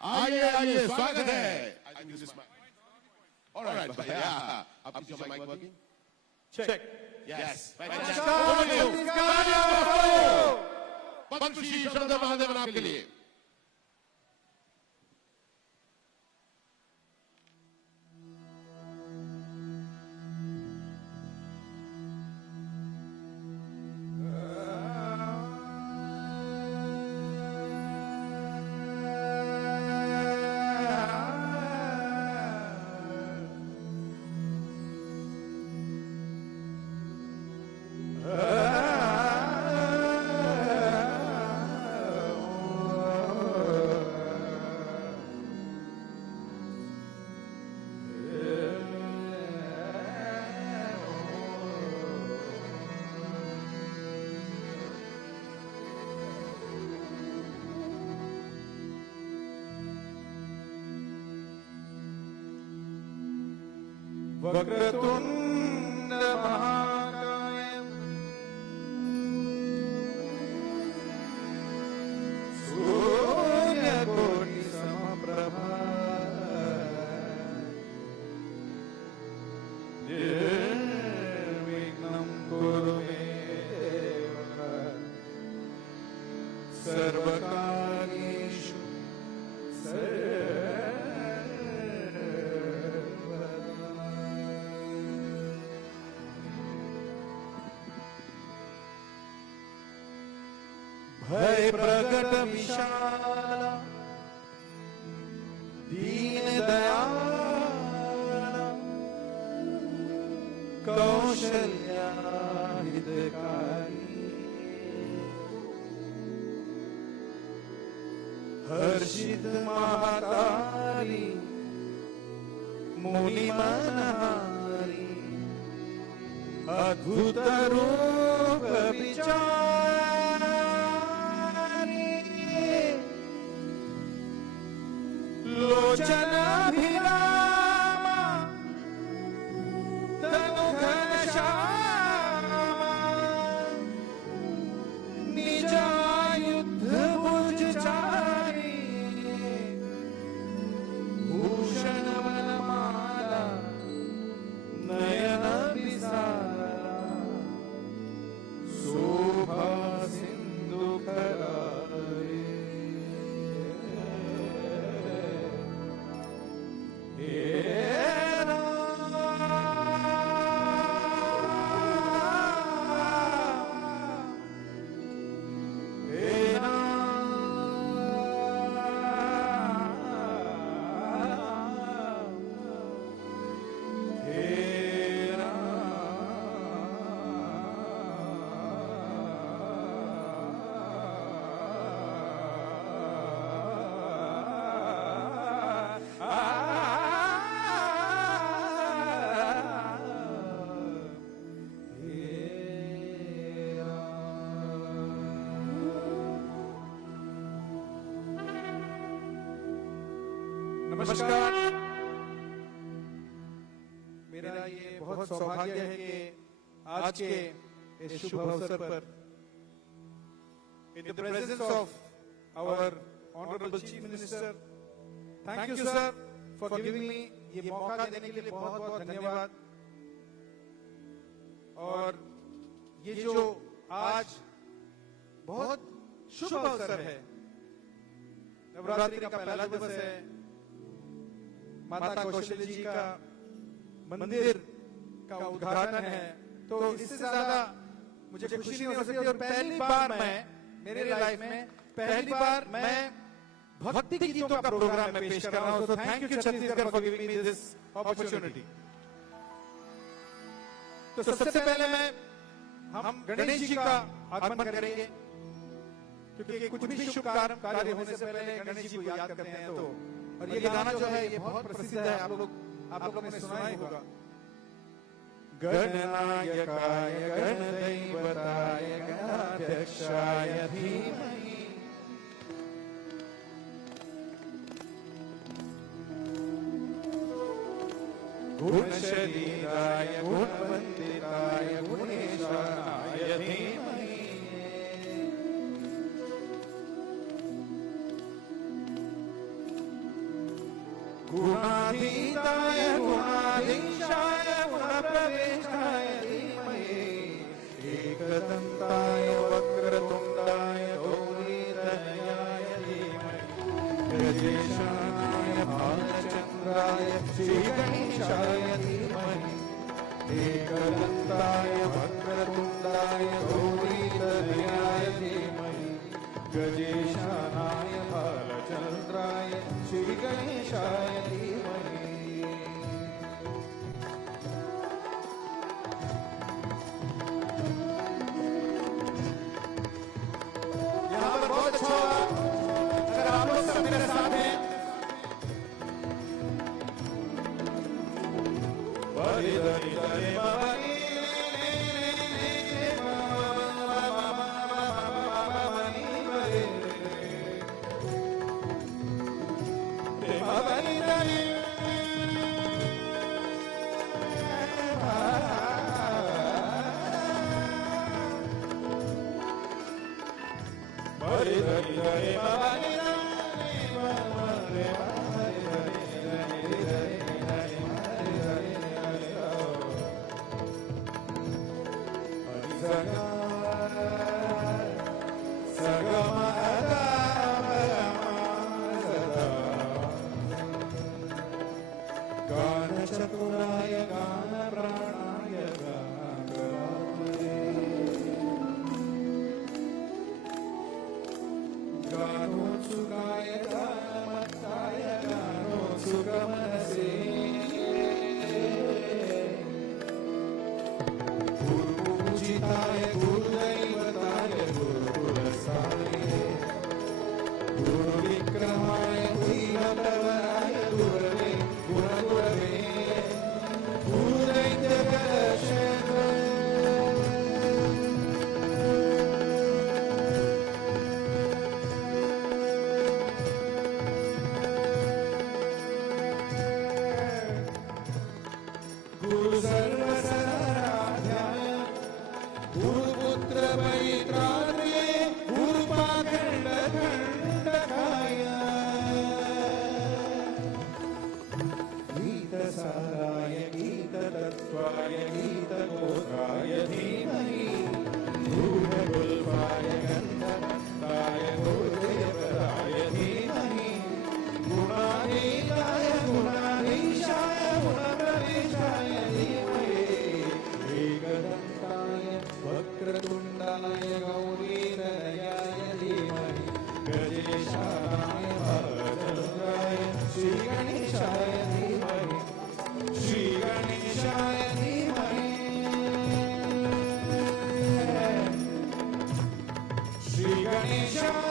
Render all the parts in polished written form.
आइए आइए स्वागत है। Alright, yeah. Up is your mic working? Check. Yes. पंचशी शब्द महादेवन आपके लिए। वक्रतुंड महाकाय सूर्यकोटि समप्रभा निर्विघ्नं कुरु मे देव सर्वकार्येषु भय प्रगट विशाल दीन दयाल कौशल्या हितकारी हर्षित महातारी मुनि मनहारी अद्भुत रूप विचार लोचनाभिरामा तनु घनश्यामा निजायुध भुजचारी भूषण वनमाला नयन विसारा शोभा सिंधु करारे नमस्कार। मेरा ये बहुत सौभाग्य है कि आज के इस शुभ अवसर पर in the presence of our honourable chief minister, thank you sir for giving me ये मौका देने के लिए बहुत बहुत धन्यवाद। और ये जो आज बहुत शुभ अवसर है, नवरात्रि का पहला दिवस है, माता कौशल्या जी का मंदिर का उद्घाटन है, तो इससे ज्यादा मुझे खुशी नहीं हो सकती। और पहली बार मैं मेरे लाइफ में पहली बार मैं भक्ति गीतों का प्रोग्राम में पेश कर रहा हूं। तो thank you Chhattisgarh for giving me this opportunity. तो सबसे पहले हम गणेश जी का आगमन करेंगे, क्योंकि कुछ भी शुभ कार्य होने से पहले गणेश जी को याद करते हैं। तो और ये गाना जो है ये बहुत प्रसिद्ध है, आप लोगों ने सुना ही होगा। गणनायकाय गणदैवताय गणाध्यक्षाय धीमहि गुणशरीराय गुणवन्दिताय गुणेशानाय धीमहि गुणाधीताय गुणाधीशाय गुणप्रवेशाय धीमहि एकदन्ताय वक्रतुण्डाय गौरीतनयाय धीमहि गजेशानाय भालचन्द्राय श्रीगणेशाय धीमहि एकदन्ताय वक्रतुण्डाय गौरीतनयाय धीमहि गजेशानाय भालचन्द्राय श्रीगणेशाय धीमहि। यहाँ पर बहुत अच्छा होगा अगर आप लोग सब मेरे साथ हैं। बड़ी बड़ी बड़ी बाबा चतुराय गान प्राणाय गानोत्सुकाय गानमत्ताय गानोत्सुकमनसे गुरुपूजिताय गुरुदैवताय गुरुकुलस्थाये गुरुविक्रमाय धीमतवराय गुरवे गुणगुरवे गुरु सर्वसराध्याय गुरुपुत्र परित्रात्रे गुरुपाखण्डखण्डकाय गीतसाराय गीततत्त्वाय गीतगोत्राय धीमहि गूढगुल्फाय गन्धमत्ताय गुरुदेवताय धीमहि गुणाधीताय गुणाधीशाय गुणप्रवेशाय धीमहि एकदन्ताय वक्रतुण्डाय गौरीतनयाय धीमहि गजेशानाय भालचन्द्राय श्रीगणेशाय धीमहि श्रीगणेशाय धीमहि श्रीगणेशाय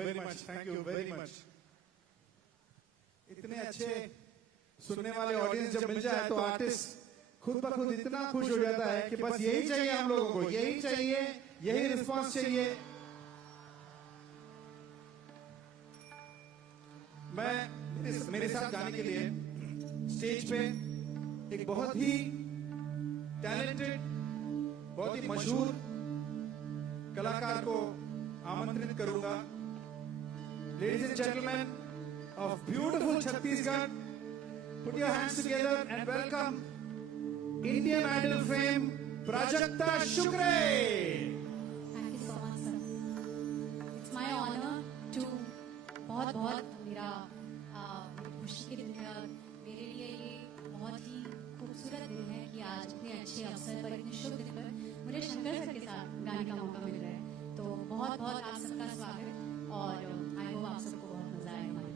very much, thank you very much. इतने अच्छे सुनने वाले ऑडियंस जब मिल जाए तो आर्टिस्ट खुद ब खुद इतना खुश हो जाता है कि बस यही चाहिए हम लोगों को, यही चाहिए, यही रिस्पांस चाहिए। मैं मेरे साथ गाने के लिए स्टेज पे एक बहुत ही टैलेंटेड, बहुत ही मशहूर कलाकार को आमंत्रित करूंगा। Ladies and gentleman of beautiful Chhattisgarh, put your hands together and welcome Indian Idol fame Prajakta Shukre. Thank you so much, sir. It's my honor to बहुत मेरा खुशी के दिन है। मेरे लिए ये बहुत ही खूबसूरत दिन है कि आज इतने अच्छे अवसर पर, इतने शुभ दिन पर मुझे शंकर सर के साथ गाने का मौका मिल रहा है। तो बहुत आप सबका स्वागत और आई होप आप सबको बहुत मजा आए हमारे।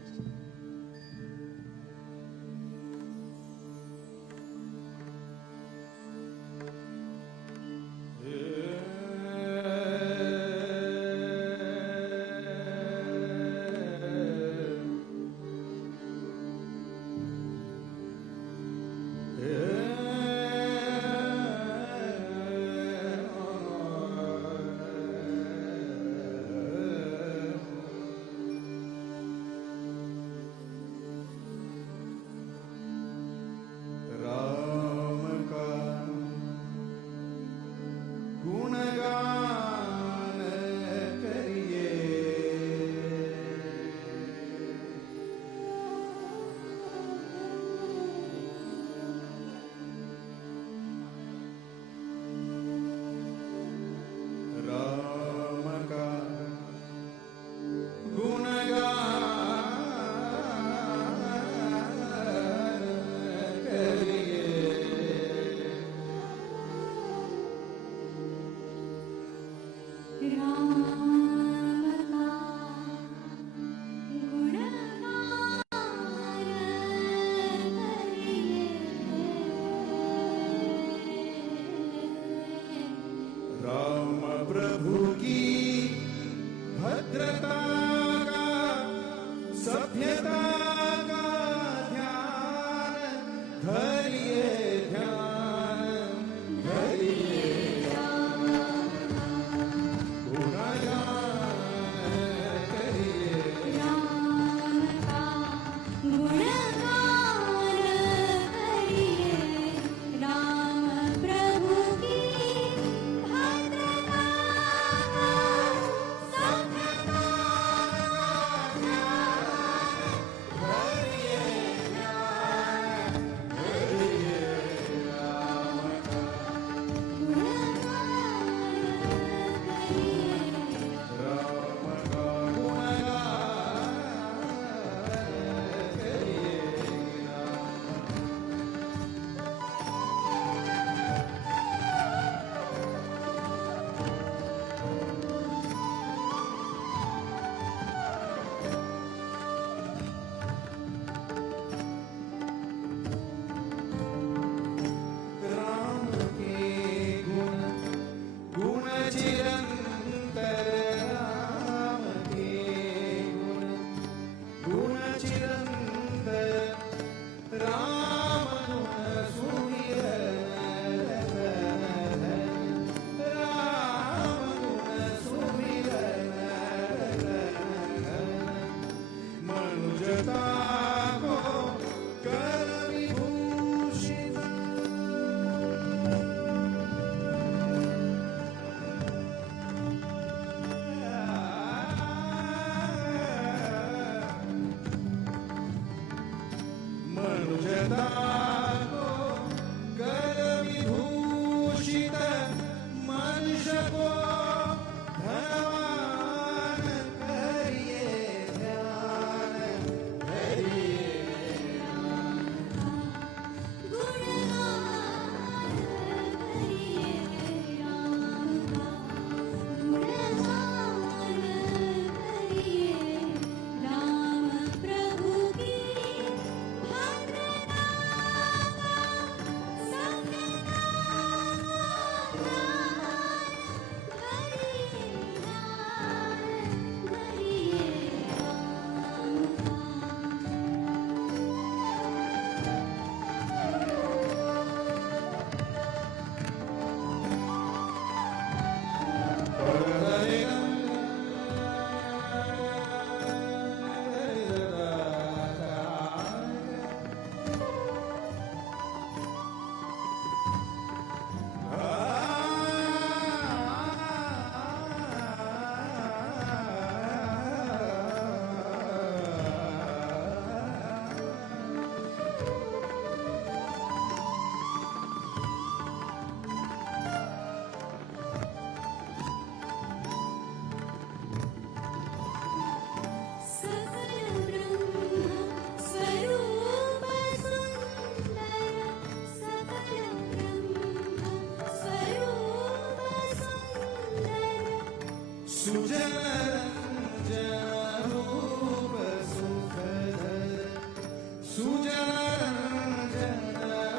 सुजन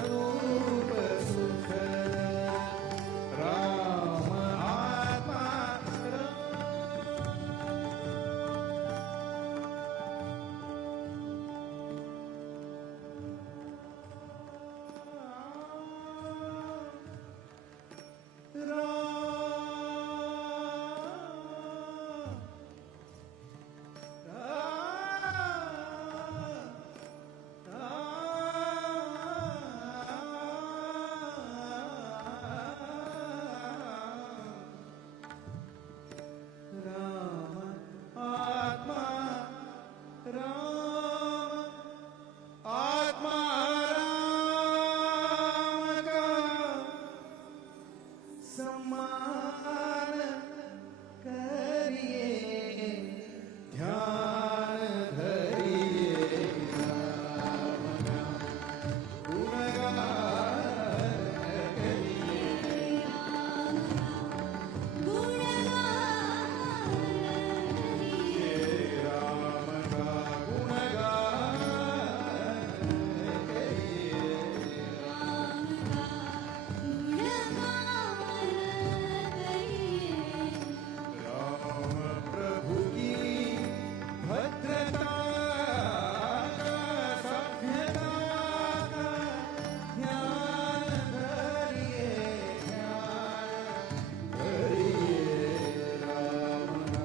रूप सुखद राम आत्मा सम्मान करिए ध्यान धरिए गुणगान करिए राम का गुणगान करिए राम प्रभु की भद्रता सभ्यता का ध्यान धरिए राम राम का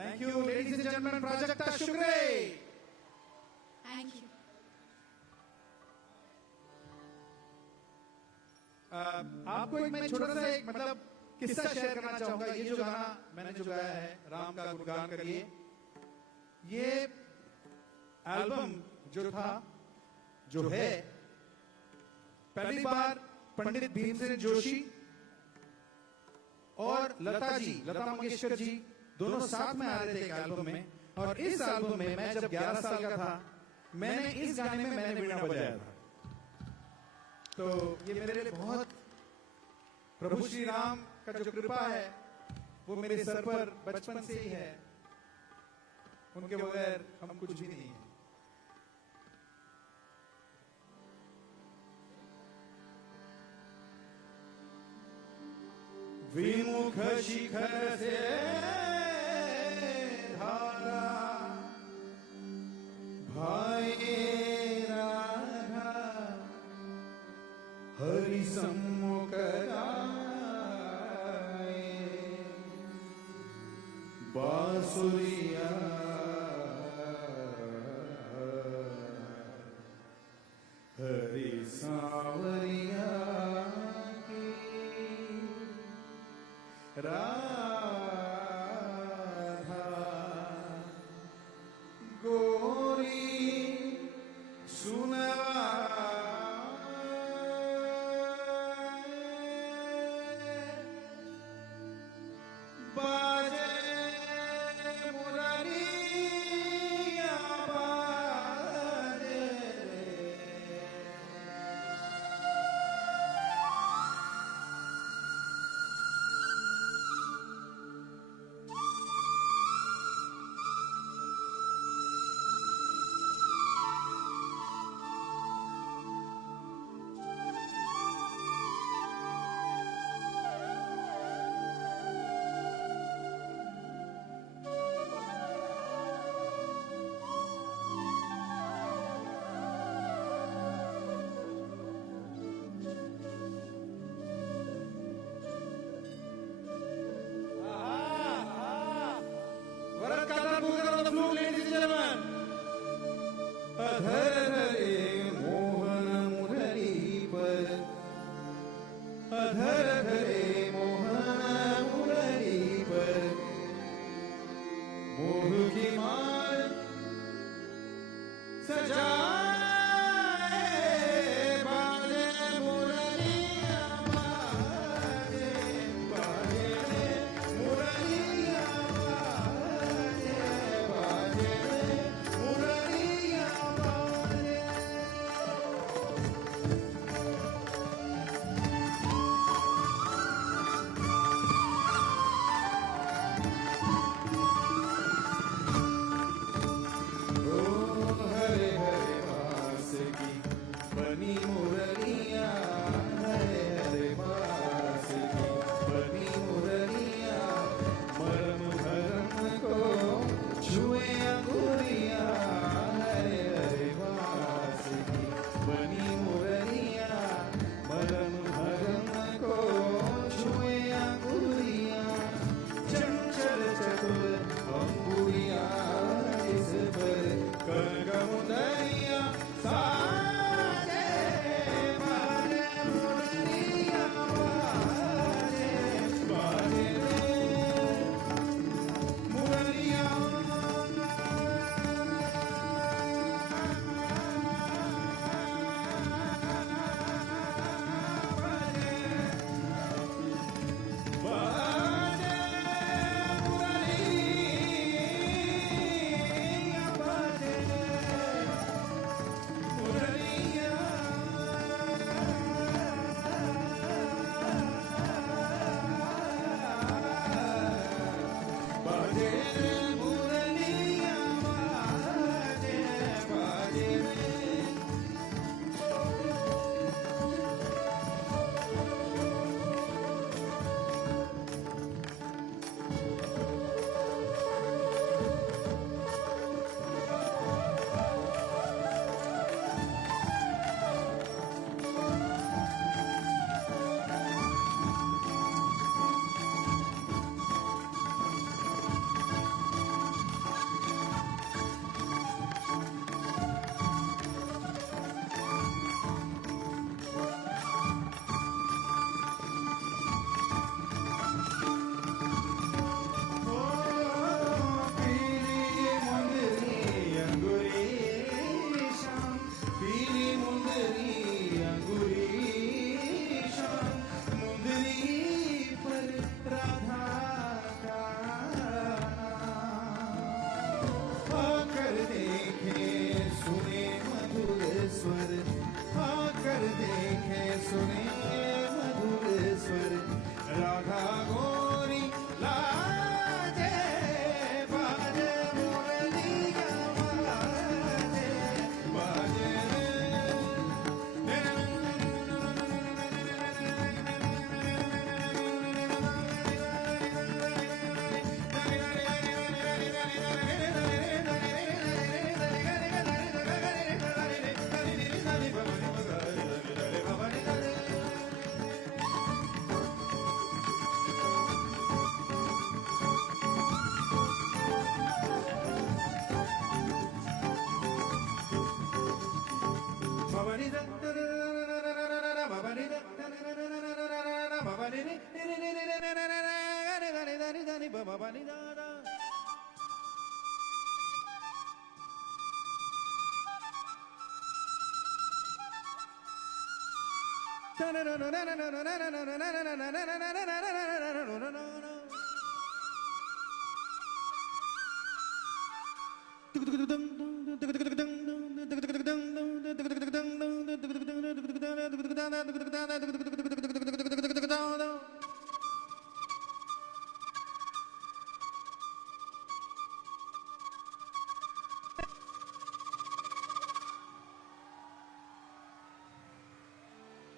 Thank you, ladies and gentlemen, Prajakta Shugre. Thank you. आपको एक मैं छोटा सा एक मतलब किस्सा शेयर करना चाहूंगा। ये जो गाना मैंने जो गाया है राम का गुणगान करिए, ये एल्बम जो था जो है पहली बार पंडित भीमसेन जोशी और लता मंगेशकर जी दोनों साथ में आ रहे थे एक एल्बम में। और इस एल्बम में मैं जब 11 साल का था, मैंने इस गाने में मैंने वीणा बजाया था। तो ये मेरे लिए बहुत, प्रभु श्री राम का जो कृपा है वो मेरे सर पर बचपन से ही है। उनके बगैर हम कुछ भी नहीं है। विमुख शिखर से धारा भाई राधा हरि सम्मुख आए, बांसुरिया हरि सांवरिया की राधा गोरी सुनवा बाजे मुरलिया बाजे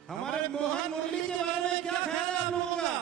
हमारे मोहन मुरली के बारे में क्या ख्याल है आप लोगों का?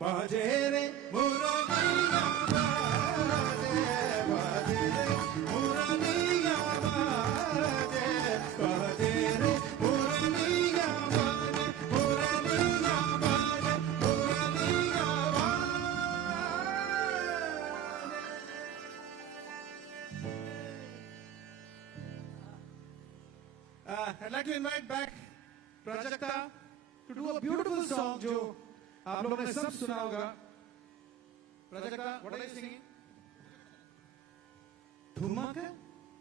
बाजे रे मुरलिया बाजे, बाजे रे मुरलिया बाजे, बाजे रे मुरलिया बाजे, मुरलिया बाजे, मुरलिया बाजे। I'd like to invite back Prajakta to do a beautiful song जो आप लोगों ने सब सुना होगा। Prajakta, what are you singing? ठुमक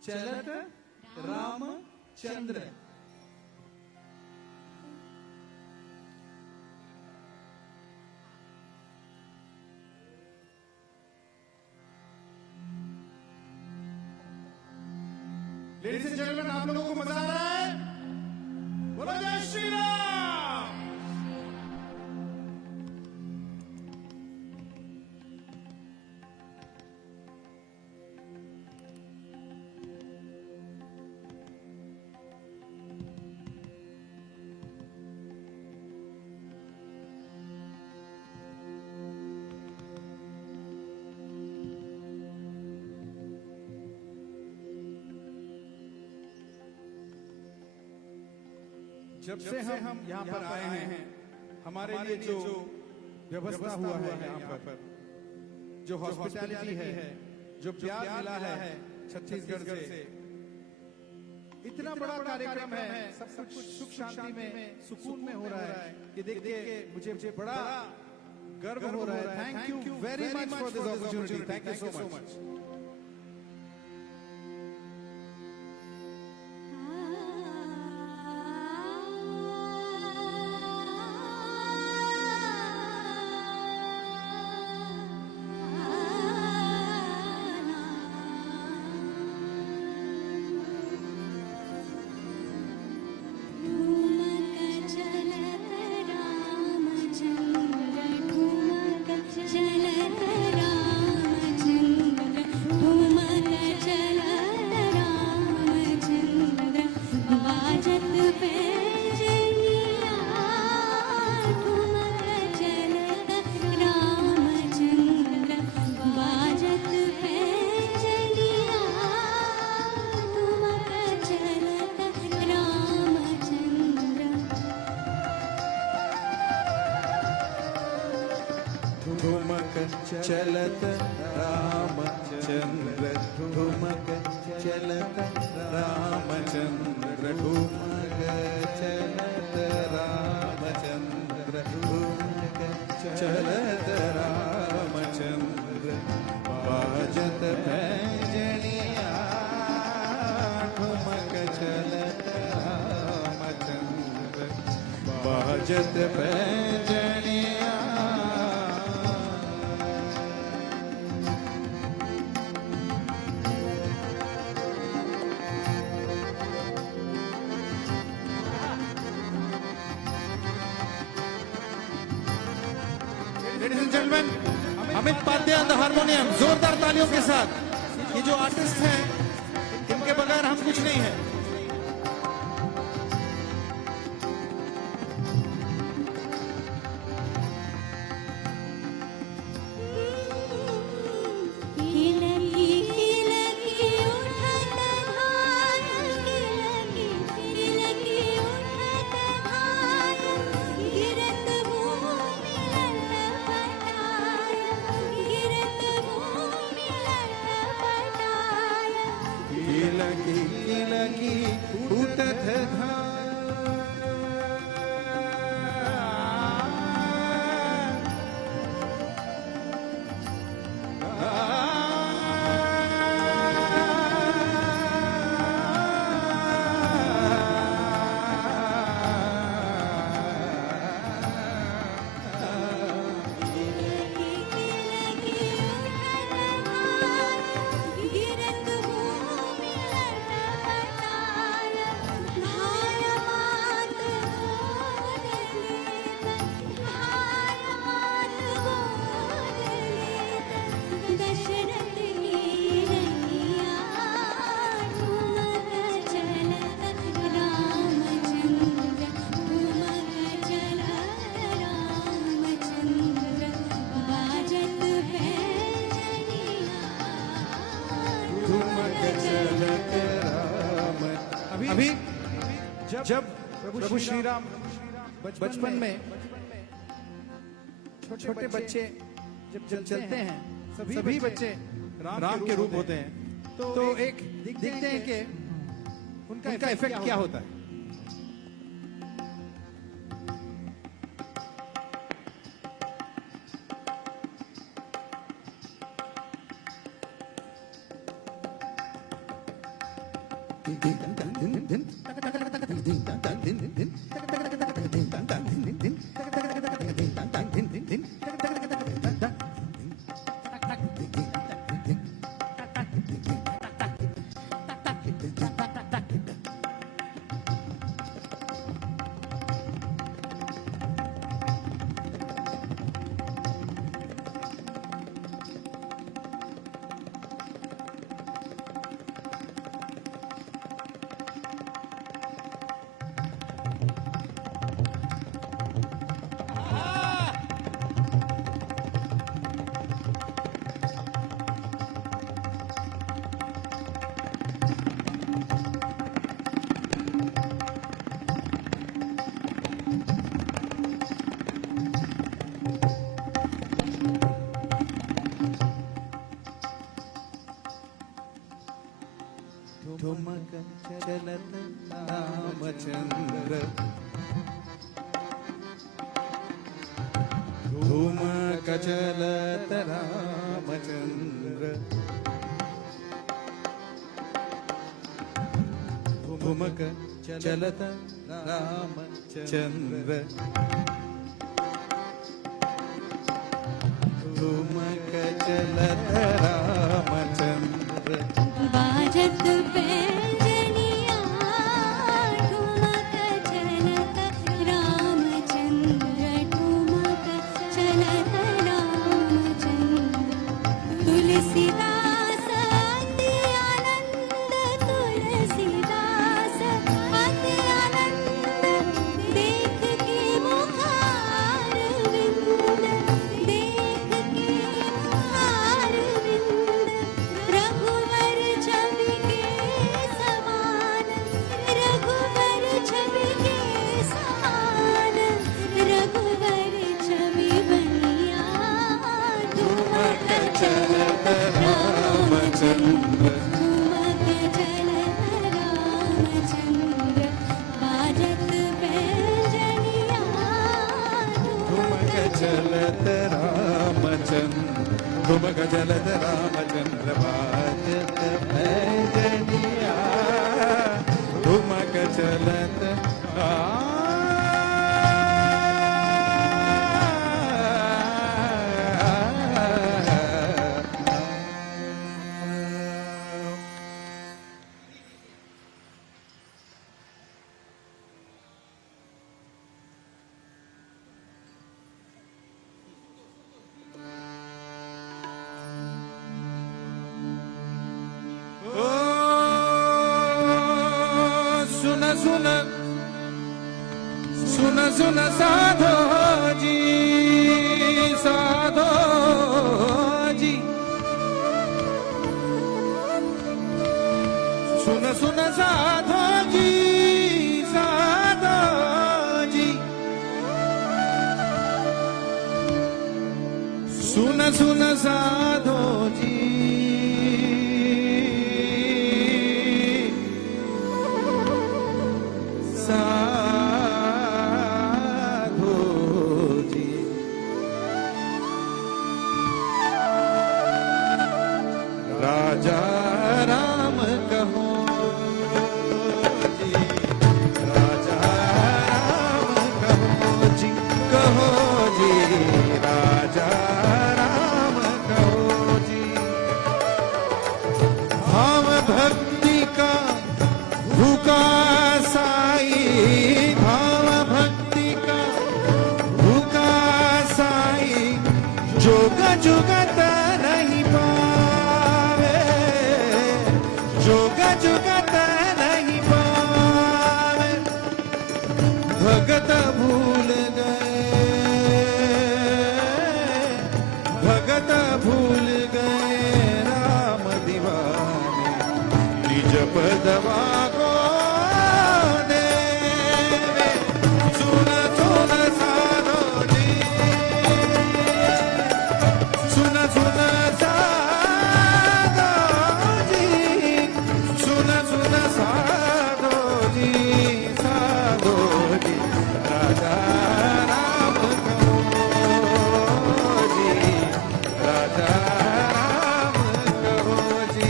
चलत रामचंद्र। लेडीज एंड जेंटलमैन, आप लोगों को मजा आ रहा है? बोलो जय श्री राम। जब से हम यहाँ पर आए हैं, हमारे लिए जो व्यवस्था हुआ है यहाँ पर, जो हॉस्पिटैलिटी है, जो प्यार मिला है छत्तीसगढ़ से, इतना बड़ा कार्यक्रम है, सब कुछ सुख शांति में, सुकून में हो रहा है कि देख के मुझे बड़ा गर्व हो रहा है। Thank you very much for this opportunity. Thank you so much. चलत रामचंद्र, ठुमक चलत रामचंद्र, ठुमक चलत रामचंद्र, ठुमक चलत रामचंद्र, बाजत भैजनिया, ठुमक चलत रामचंद्र, बाजत भैजनिया। Ladies and gentleman, Amit Padya the harmonium, जोरदार तालियों के साथ। ये जो आर्टिस्ट हैं, इनके बगैर हम कुछ नहीं है। अभी जब प्रभु श्री राम बचपन में छोटे बच्चे जब चलते हैं, सभी बच्चे राम के रूप होते हैं, तो एक देखते हैं कि उनका इफेक्ट क्या होता है। ठुमक चलत रामचंद्र, ठुमक चलत रामचंद्र, ठुमक चलत रामचंद्र, ठुमक चलत रामचंद्र। बाजत पैंजनिया ठुमक चलत रामचंद्र, ठुमक चलत रामचंद्र। तुलसीदास अति आनंद, तुलसीदास अति आनंद, देख के मुखार विंद, देख के मुखार विंद। रघुवर छवि के समान, रघुवर छवि के समान, रघुवर छवि बनिया ठुमक चलत रामचंद्र, ठुमक चलत रामचंद्र। बाजत पैंजनिया ठुमक चलत रामचंद्र, ठुमक चलत रामचंद्र। बाजत पैंजनिया ठुमक चलत सुन सुन साधो जी, साधो जी, सुन सुन साधो जी, साधो जी, सुन सुन साधो जी, साधो जी। राजा राम कहो जी, राजा राम कहो जी, कहो जी, राजा राम कहो जी। भाव भक्ति का भूखा साई, भाव भक्ति का भूखा साई, जोग जुगत नहीं पावे, जोग जुगत नहीं पावे। भगत भूल गए, भगत भूल गए राम दीवाने, निज पदवा को देवे। सुन सुन साधो जी, सुन सुन साधो जी, सुन सुन साधो जी, साधो जी। राजा राम कहो जी, राजा राम कहो जी,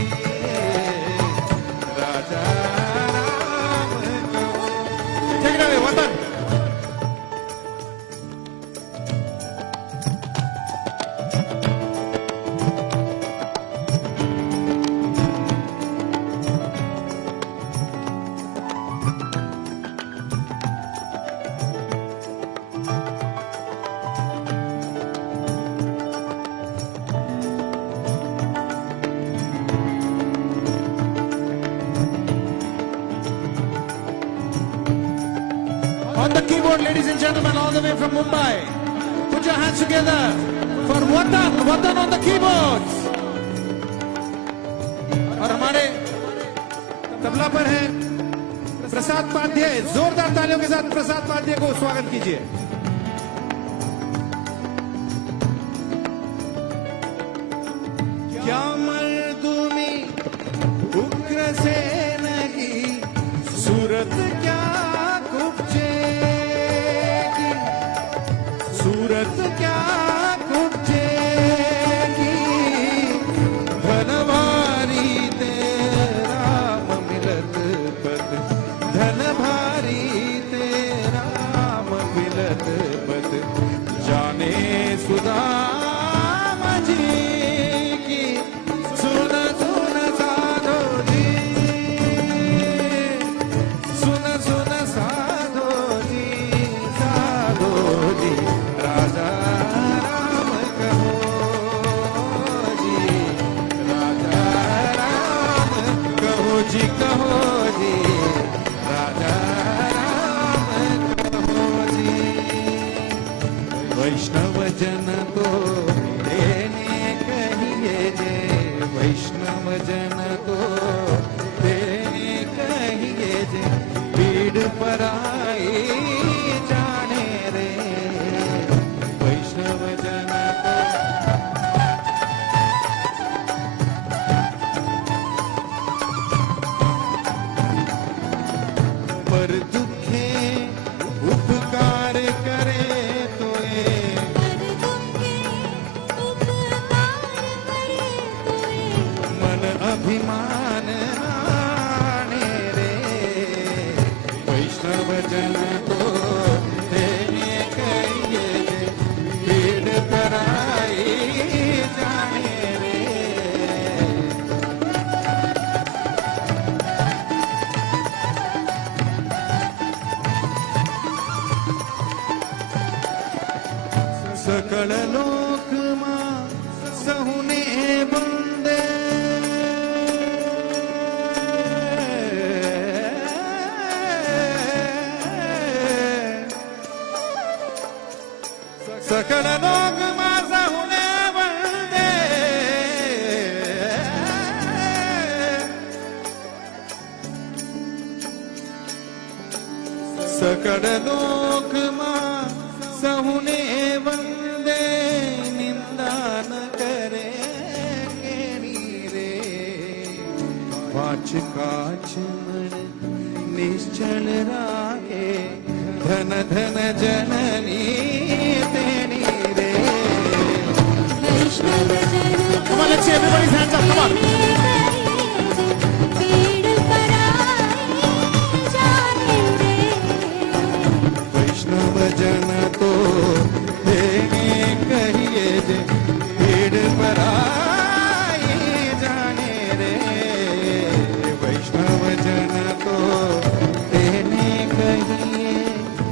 राजा राम कहो। Take it away, one time. On the keyboard, ladies and gentlemen, all the way from Mumbai. Put your hands together for Watan, Watan on the keyboards. और हमारे तबला पर है प्रसाद पाध्याय। जोरदार तालियों के साथ प्रसाद पाध्याय को स्वागत कीजिए। क्या मर्दूमी उग्र से नहीं, सूरत क्या कुब्जेगी, सूरत क्या कुब्जेगी। धनभारी तेरा मिलत पद, धनभारी तेरा मिलत पद, जाने सुदाम जी की। सुन सुन साधो जी, सुन सुन साधो जी, साधो जी। राजा राम कहो जी, राजा राम कहो जी, कहो जी, राजा राम कहो जी। वैष्णव जन को देने कहिए जे, वैष्णव जन को देने कहिए जे, पीड़ पराई जाने रे। वैष्णव जन को पर दुखे उपकार करे तो ये, मन अभिमान आने रे। वैष्णव जन को देने कहिए जे, पीड़ पराई जाने रे। सकल लोक मां सहुने बंदे, सकल लोक माझा हुने वंदे सकल लोक माझा हुने वंदे निंदा न करेंगे रे वाच काच मन निश्चल रागे धन धन जननी तेरी रे वैष्णव जन Come on, let's see everybody's hands up. Come on. पीड़ पराई जाने रे वैष्णव जन तो तेने कहिए जे भीड़ पर आई जाने रे वैष्णव जन तो तेने कहिए जे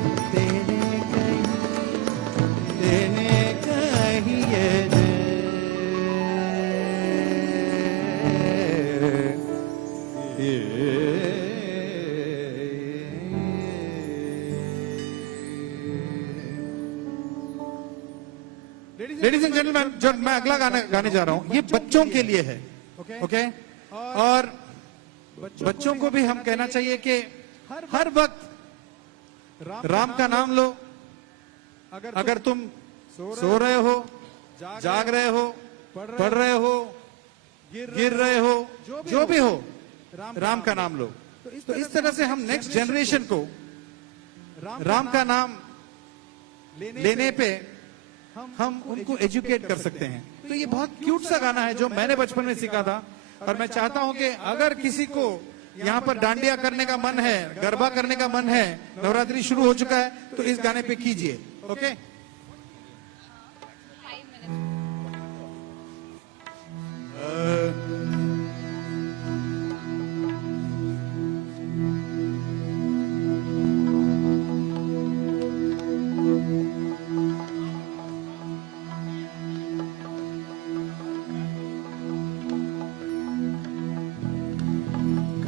लेडीज एंड जेंटलमैन, जो मैं अगला गाने गाने जा रहा हूं ये बच्चों के लिए है। ओके और बच्चों को भी हम कहना चाहिए कि हर वक्त राम का नाम लो। अगर तुम सो रहे हो, जाग रहे हो, पढ़ रहे हो, गिर रहे हो, जो भी हो, राम का नाम लो। तो इस तरह से हम नेक्स्ट जनरेशन को राम का नाम लेने पे हम उनको एजुकेट कर सकते हैं। तो ये बहुत क्यूट सा गाना है जो मैंने बचपन में सीखा था और मैं चाहता हूं कि अगर किसी को यहाँ पर डांडिया करने का मन है, गरबा करने का मन है, नवरात्रि शुरू हो चुका है, तो इस गाने पे कीजिए। ओके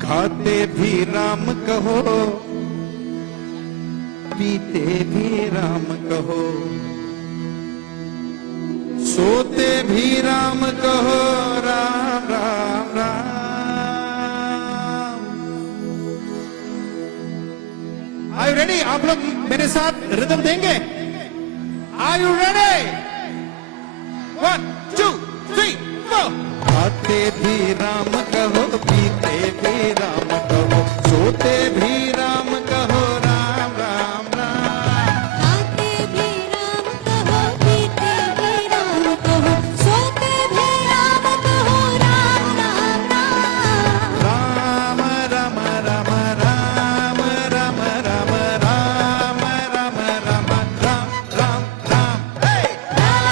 खाते भी राम कहो, पीते भी राम कहो, सोते भी राम कहो, Ram Ram Ram. Are you ready? आप लोग मेरे साथ रिदम देंगे? Are you ready? 1 2 3 4। खाते भी राम कहो, पीते भी राम कहो, सोते भी राम कहो, राम राम राम। खाते भी राम कहो, पीते भी राम कहो, सोते भी राम कहो, राम राम राम। राम राम राम राम राम राम राम राम राम राम राम राम। हे! हे!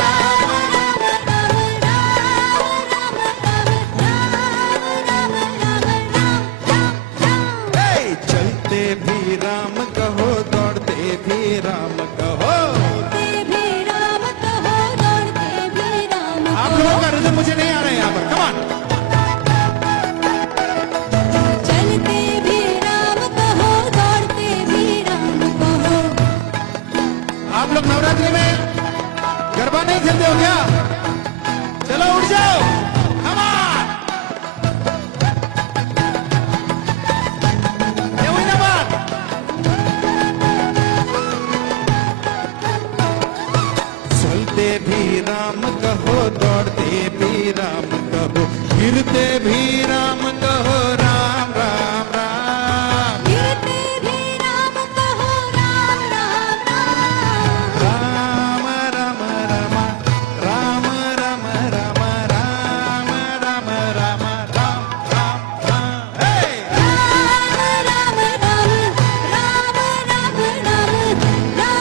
चलते भी राम कहो, दौड़ते भी राम कहो। चलते भी राम कहो, दौड़ते भी राम आप कहो। लोगों का रिदम मुझे नहीं आ रहा है यहाँ पर। Come on. चलते भी राम कहो, दौड़ते भी राम कहो। आप लोग नवरात्रि में गरबा नहीं खेलते हो क्या? चलो उठ जाओ। Come on! ये वही ना बात। चलते भी राम कहो, दौड़ते भी राम कहो, गिरते भी राम कहो, राम राम राम। गिरते भी राम कहो, राम राम राम। राम राम राम राम राम राम राम राम राम राम राम राम। हे! Ram Ram Ram, Ram Ram Ram, Ram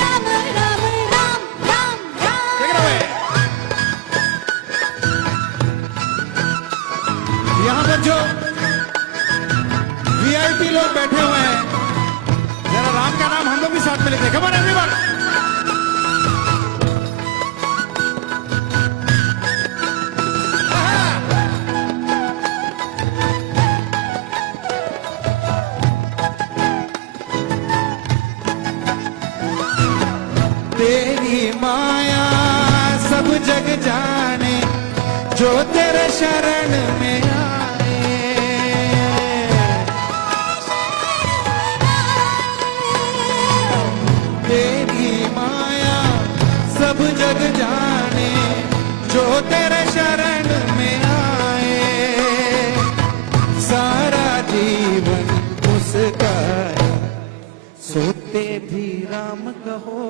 Ram Ram, Ram Ram Ram. Take it away. यहाँ पर जो जो तेरे शरण में आए। तेरी माया सब जग जाने, जो तेरे शरण में आए। सारा जीवन मुस्काए, सोते भी राम कहो,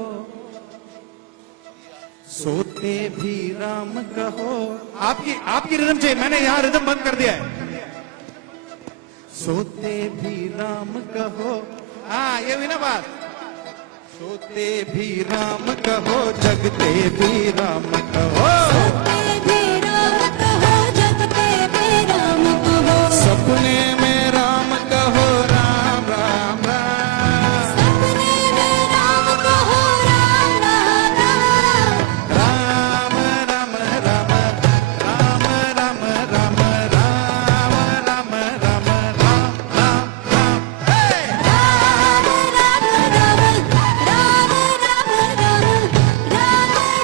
सोते भी राम कहो। आपकी रिदम चाहिए, मैंने यहां रिदम बंद कर दिया है। सोते भी राम कहो, हाँ ये हुई ना बात। सोते भी राम कहो, जगते भी राम कहो। सोते भी राम कहो, जगते भी राम कहो। सपने में राम कहो, राम राम राम। सपने में राम कहो, राम राम राम। राम राम राम राम राम राम राम राम राम राम राम राम। हे! राम राम राम, राम राम राम,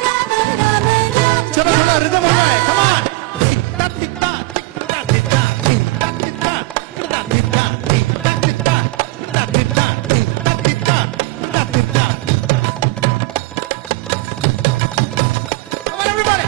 राम राम राम। चलो थोड़ा रिदम हो रहा है, कम ऑन। टिकटा टिकटा टिकटा टिकटा टिकटा टिकटा टिकटा टिकटा टिकटा टिकटा टिकटा टिकटा टिकटा टिकटा टिकटा। Come on everybody.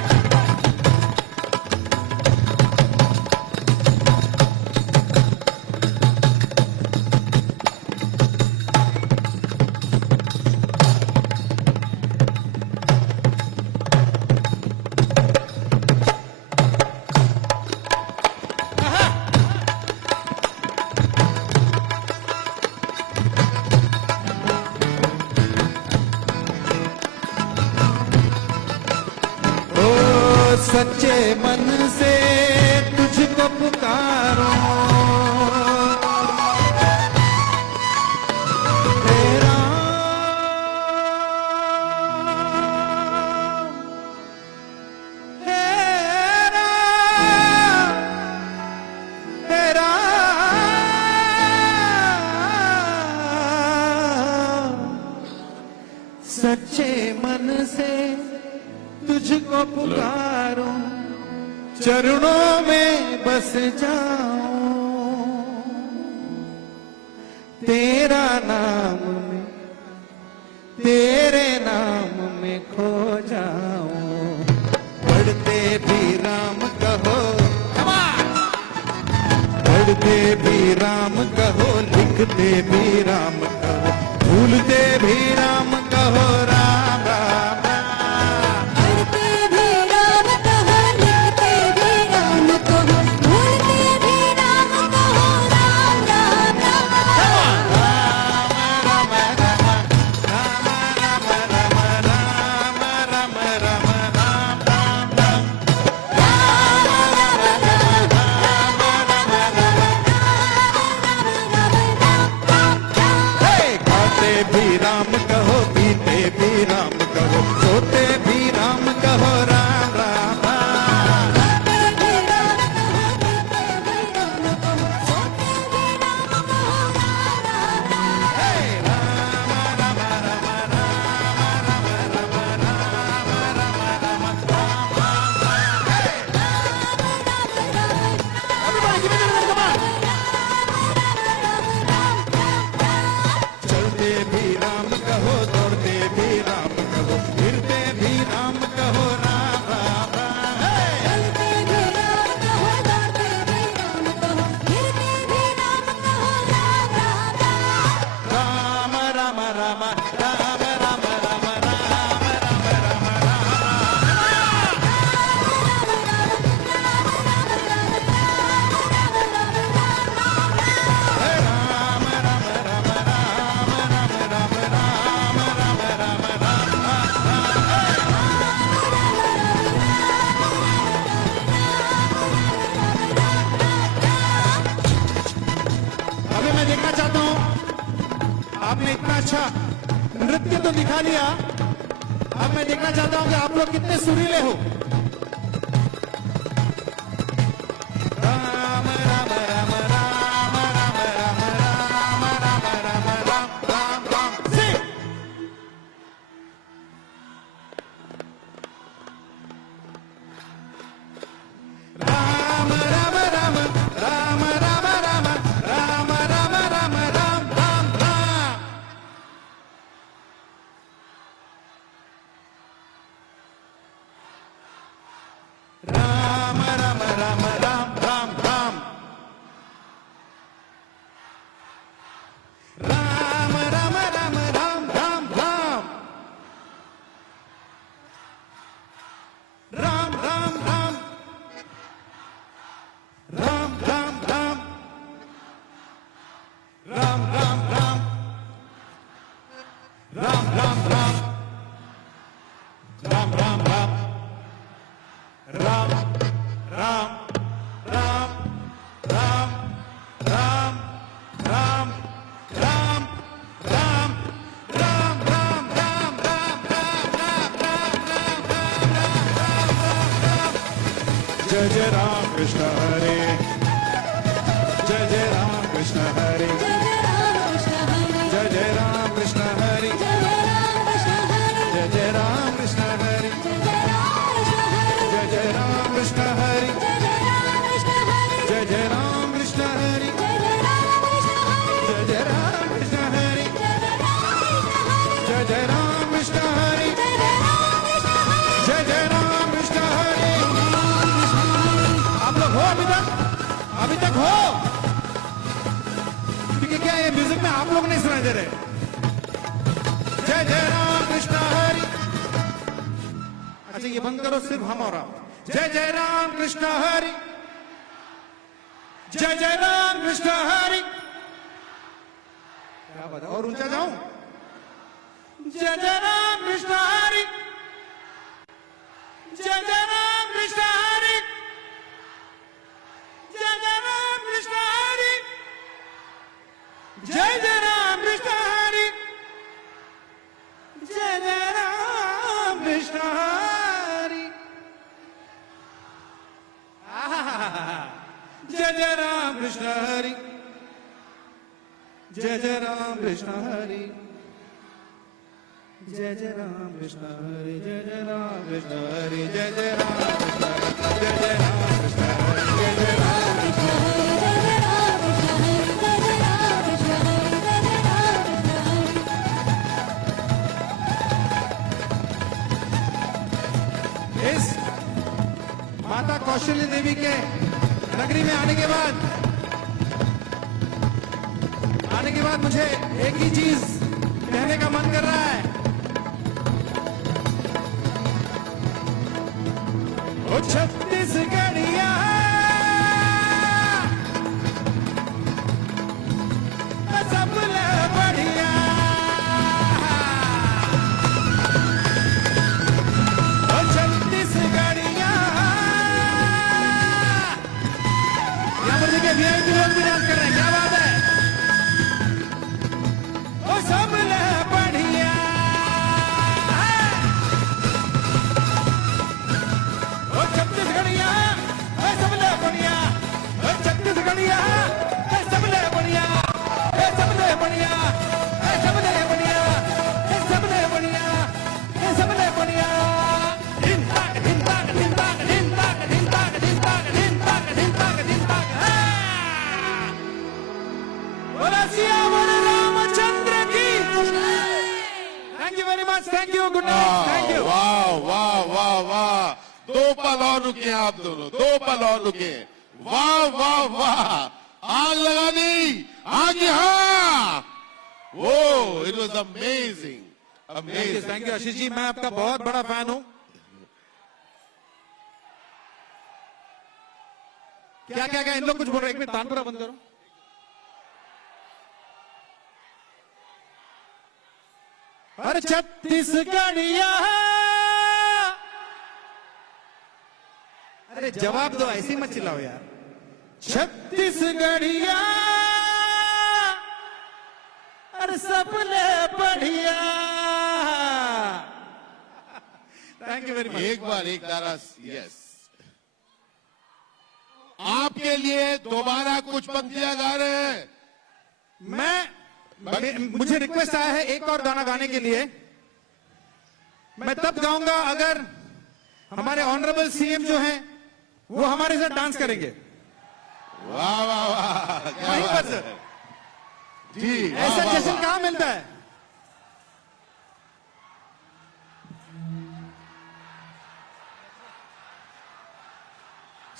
ओ सच्चे मन से तुझको पुकारो, तेरा तेरा सच्चे मन से तुझको पुकारो, चरणों में बस जाऊं, तेरा नाम में, तेरे नाम में खो जाऊं। पढ़ते भी राम कहो, पढ़ते भी राम कहो, लिखते भी राम कहो, भूलते भी राम कहो, राम राम राम। पढ़ते भी राम कहो, लिखते भी राम कहो, भूलते भी राम कहो, राम राम राम। खाते भी राम कहो, पीते भी राम कहो, सोते भी राम कहो, राम राम राम। पढ़ते भी राम कहो, लिखते भी राम कहो, सोते भी राम कहो, राम राम राम। हे Ram Ram Ram Ram Ram Ram Ram Ram. Everybody give me the rhythm, come on. चलते भी राम कहो, दौड़ते भी राम कहो, फिरते भी राम कहो, राम राम राम। हे! चलते भी राम कहो, दौड़ते भी राम कहो, फिरते भी राम कहो, राम राम राम। राम राम राम राम राम राम राम राम राम अभी मैं देखना चाहता हूं, आपने इतना अच्छा नृत्य तो दिखा लिया, अब मैं देखना चाहता हूं कि आप लोग कितने सुरीले हो। राम राम राम राम राम राम राम राम राम राम राम राम। Sing! राम राम राम राम राम राम राम राम राम राम राम राम राम राम राम राम राम जय जय राम कृष्ण हरे जय जय राम कृष्ण हरे जय जय राम कृष्ण हरे जय जय राम कृष्ण हरे जय जय राम कृष्ण हरे जय जय राम कृष्ण हरे जय जय राम कृष्ण हरे जय जय राम कृष्ण हरे जय जय राम कृष्ण हरे। आप लोग हो अभी तक हो, क्योंकि क्या ये म्यूजिक में आप लोग नहीं सुनाई दे रहे। जय जय राम कृष्ण हरि। अच्छा ये बंद करो, सिर्फ हम और आप। जय जय राम कृष्ण हरि जय जय राम कृष्ण हरि। क्या बात है, और ऊंचा जाऊं। जय जय राम कृष्ण हरि जय जय राम कृष्ण हरि जय जय राम कृष्ण हरि जय जय राम कृष्ण हरि जय जय राम कृष्ण हरि। जय जय राम कृष्ण हरि जय जय राम कृष्ण हरि जय जय राम कृष्ण हरि जय जय राम कृष्ण हरि जय जय राम कृष्ण हरि जय जय राम कृष्ण हरि जय जय राम कृष्ण हरि। इस माता कौशल्य देवी के नगरी में आने के बाद मुझे एक ही चीज कहने का मन कर रहा है। ओ छत्तीसगढ़िया सब बढ़िया, ओ छत्तीसगढ़िया। यहाँ पर देखिए वीआईपी लोग भी डांस कर रहे हैं, क्या बात है। ओ सब बढ़िया, ओ छत्तीसगढ़िया सब बढ़िया, ओ छत्तीसगढ़िया सब बढ़िया, सब बढ़िया, सब बढ़िया, सब बढ़िया, सब बढ़िया। दिन तक दिन तक दिन तक दिन तक दिन तक दिन तक दिन तक दिन तक दिन तक। बोला सियावर रामचंद्र की। Thank you very much, thank you, good night, thank you. वाह वाह वाह वाह, दो पल और रुके आप दोनों, दो पल और रुके। वाह वाह वाह, आग लगा दी, आग यहाँ। वो it was amazing amazing. Thank you Ashish ji, मैं आपका बहुत बड़ा फैन हूं। क्या क्या क्या इन लोग कुछ बोल रहे हैं, एक मिनट तानपुरा बंद करो। अरे छत्तीसगढ़िया, अरे जवाब दो, ऐसे ही मत चिल्लाओ यार। छत्तीसगढ़िया अरे सबले बढ़िया। Thank you very much. एक बार एक तारा, यस। आपके लिए दोबारा कुछ पंक्तियां गा रहे हैं। मुझे रिक्वेस्ट आया है एक और गाना गाने के लिए। मैं तब गाऊंगा अगर हमारे ऑनरेबल सीएम जो हैं वो हमारे साथ डांस करेंगे। वाह वाह वाह, क्या वहीं बात पर है। सर। जी, ऐसा जश्न कहां मिलता है।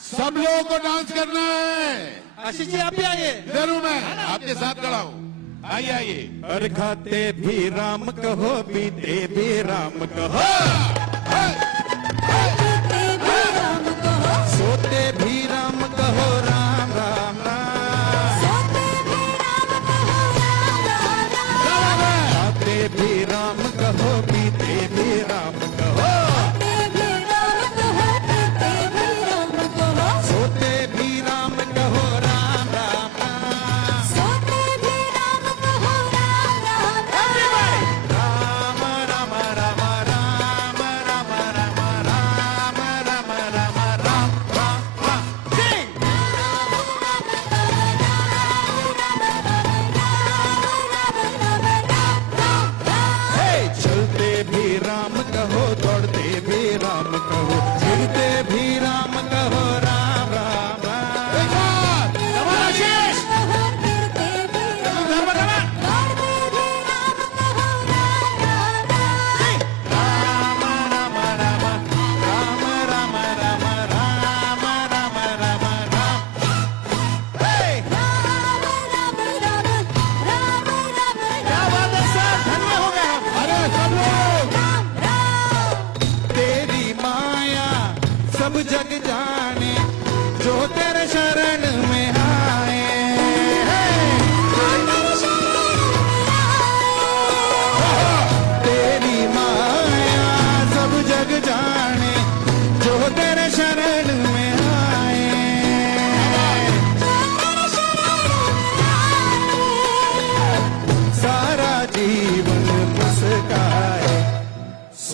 सब लोगों को डांस करना है। आशीष जी आप भी आइए। जरूर, मैं आपके साथ खड़ा हूं। आइए आइए। और खाते भी राम कहो, पीते भी राम कहो, सोते भी राम कहो, राम राम राम। खाते भी राम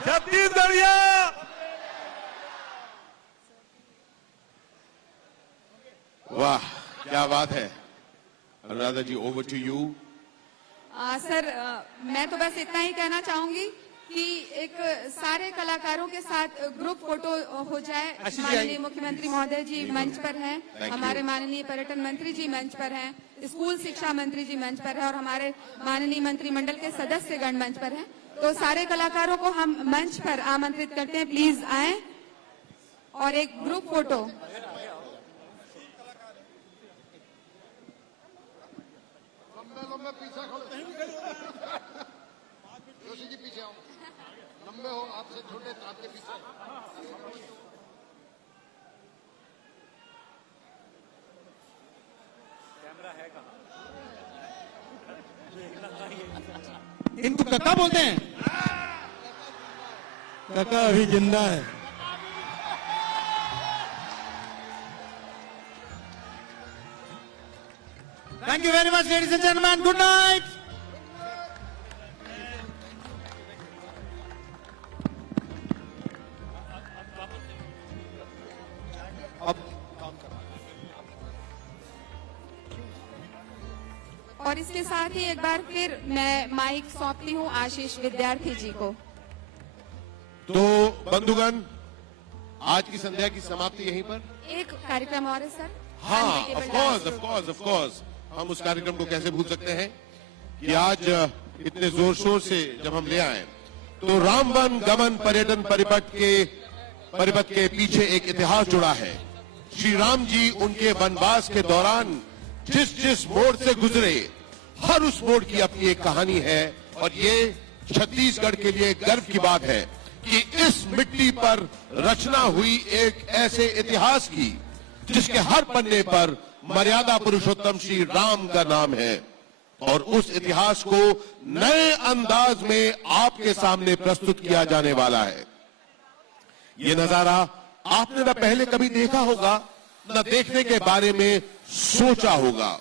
छत्तीसगढ़िया। वाह, क्या बात है। अनुराधा जी, ओवर टू यू। सर मैं तो बस इतना ही कहना चाहूंगी कि एक सारे कलाकारों के साथ ग्रुप फोटो हो जाए। माननीय मुख्यमंत्री महोदय जी मंच पर हैं, हमारे माननीय पर्यटन मंत्री जी मंच पर हैं, स्कूल शिक्षा मंत्री जी मंच पर हैं और हमारे माननीय मंत्रिमंडल के सदस्यगण मंच पर हैं। तो सारे कलाकारों को हम मंच पर आमंत्रित करते हैं, प्लीज आए और एक ग्रुप फोटो। लंबे पीछे जोशी जी, पीछे आओ, लंबे हो, आपसे छोटे आपके पीछे। इनको कक्का बोलते हैं। कक्का अभी जिंदा है। Thank you very much, ladies and gentlemen. Good night. और इसके साथ ही एक बार फिर मैं माइक सौंपती हूँ आशीष विद्यार्थी जी को। तो बंधुगण, आज की संध्या की समाप्ति यहीं पर। एक कार्यक्रम और है सर। हाँ, Unbreakable ऑफ कोर्स हम उस कार्यक्रम को कैसे भूल सकते हैं कि आज इतने जोर शोर से जब हम ले आए तो रामवन गमन पर्यटन परिपथ के पीछे एक इतिहास जुड़ा है। श्री राम जी उनके वनवास के दौरान जिस मोड़ से गुजरे, हर उस मोड़ की अपनी एक कहानी है। और ये छत्तीसगढ़ के लिए गर्व की बात है कि इस मिट्टी पर रचना हुई एक ऐसे इतिहास की जिसके हर पन्ने पर मर्यादा पुरुषोत्तम श्री राम का नाम है। और उस इतिहास को नए अंदाज में आपके सामने प्रस्तुत किया जाने वाला है। ये नजारा आपने न पहले कभी देखा होगा, न देखने के बारे में सोचा होगा।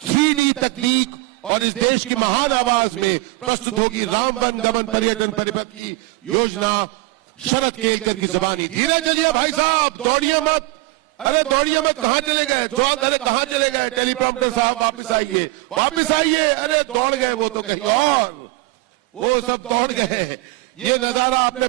3D तकनीक और इस देश की महान आवाज में प्रस्तुत होगी रामवन गमन पर्यटन परिपथ की योजना शरद केलकर की जुबानी। धीरे चलिए भाई साहब, दौड़िए मत। अरे दौड़िए मत, कहां चले गए? अरे कहां चले गए? टेलीप्रॉम्प्टर साहब वापस आइए, वापस आइए। अरे दौड़ गए वो तो कहीं और, वो सब दौड़ गए। ये नजारा आपने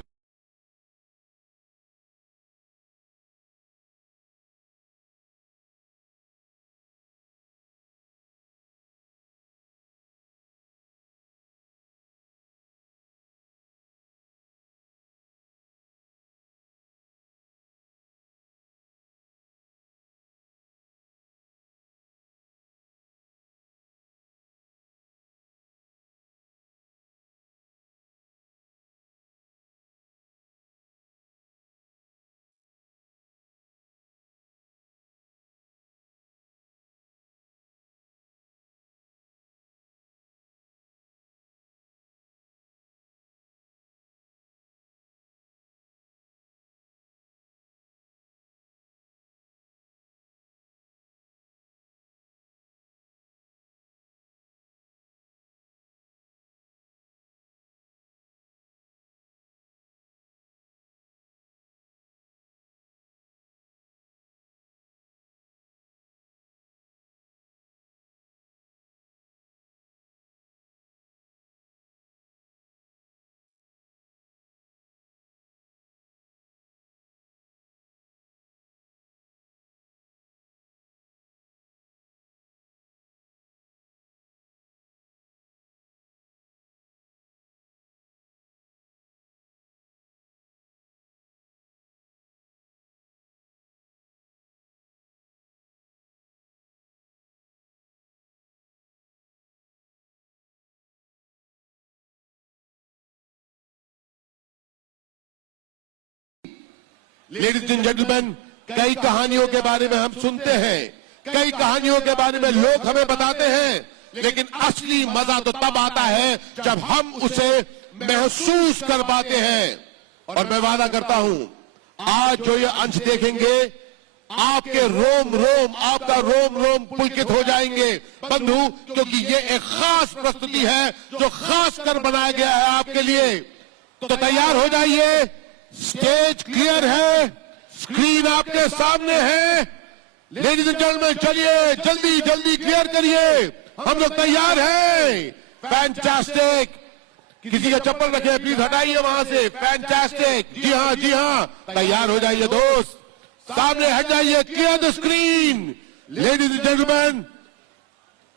लेडीज एंड जेंटलमैन, कई कहानियों के बारे में हम सुनते हैं, कई कहानियों के बारे में लोग हमें बताते हैं, लेकिन असली मजा तो तब आता है जब हम उसे महसूस कर पाते हैं। और मैं वादा करता हूं, आज जो ये अंश देखेंगे, आपके आपका रोम रोम पुलकित हो जाएंगे बंधु, क्योंकि ये एक खास प्रस्तुति है जो खास कर बनाया गया है आपके लिए। तो तैयार हो जाइए। स्टेज क्लियर है, स्क्रीन आपके सामने है। लेडीज एंड जेंटलमैन, चलिए जल्दी जल्दी क्लियर करिए, हम लोग तैयार हैं। फैंटास्टिक। किसी का चप्पल रखे प्लीज हटाइए वहां से। फैंटास्टिक। जी हाँ जी हाँ, तैयार हो जाइए दोस्त, सामने हट जाइए। Clear the screen. Ladies and gentleman,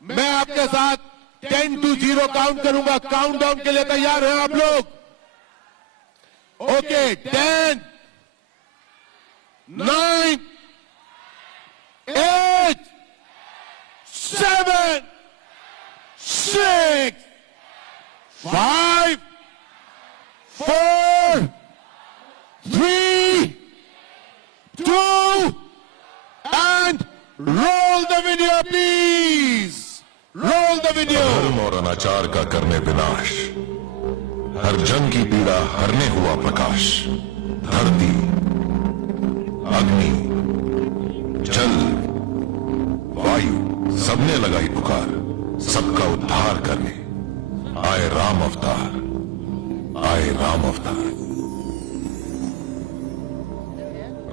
मैं आपके साथ 10 to 0 काउंट करूंगा। काउंटडाउन के लिए तैयार हैं आप लोग? Okay, 10, 9, 8, 7, 6, 5, 4, 3, 2, and roll the video, please. Roll the video. धर्म और अनाचार का करने विनाश, हर जन की पीड़ा हरने हुआ प्रकाश। धरती, अग्नि, जल, वायु सबने लगाई पुकार, सबका उद्धार करने आए राम अवतार, आए राम अवतार।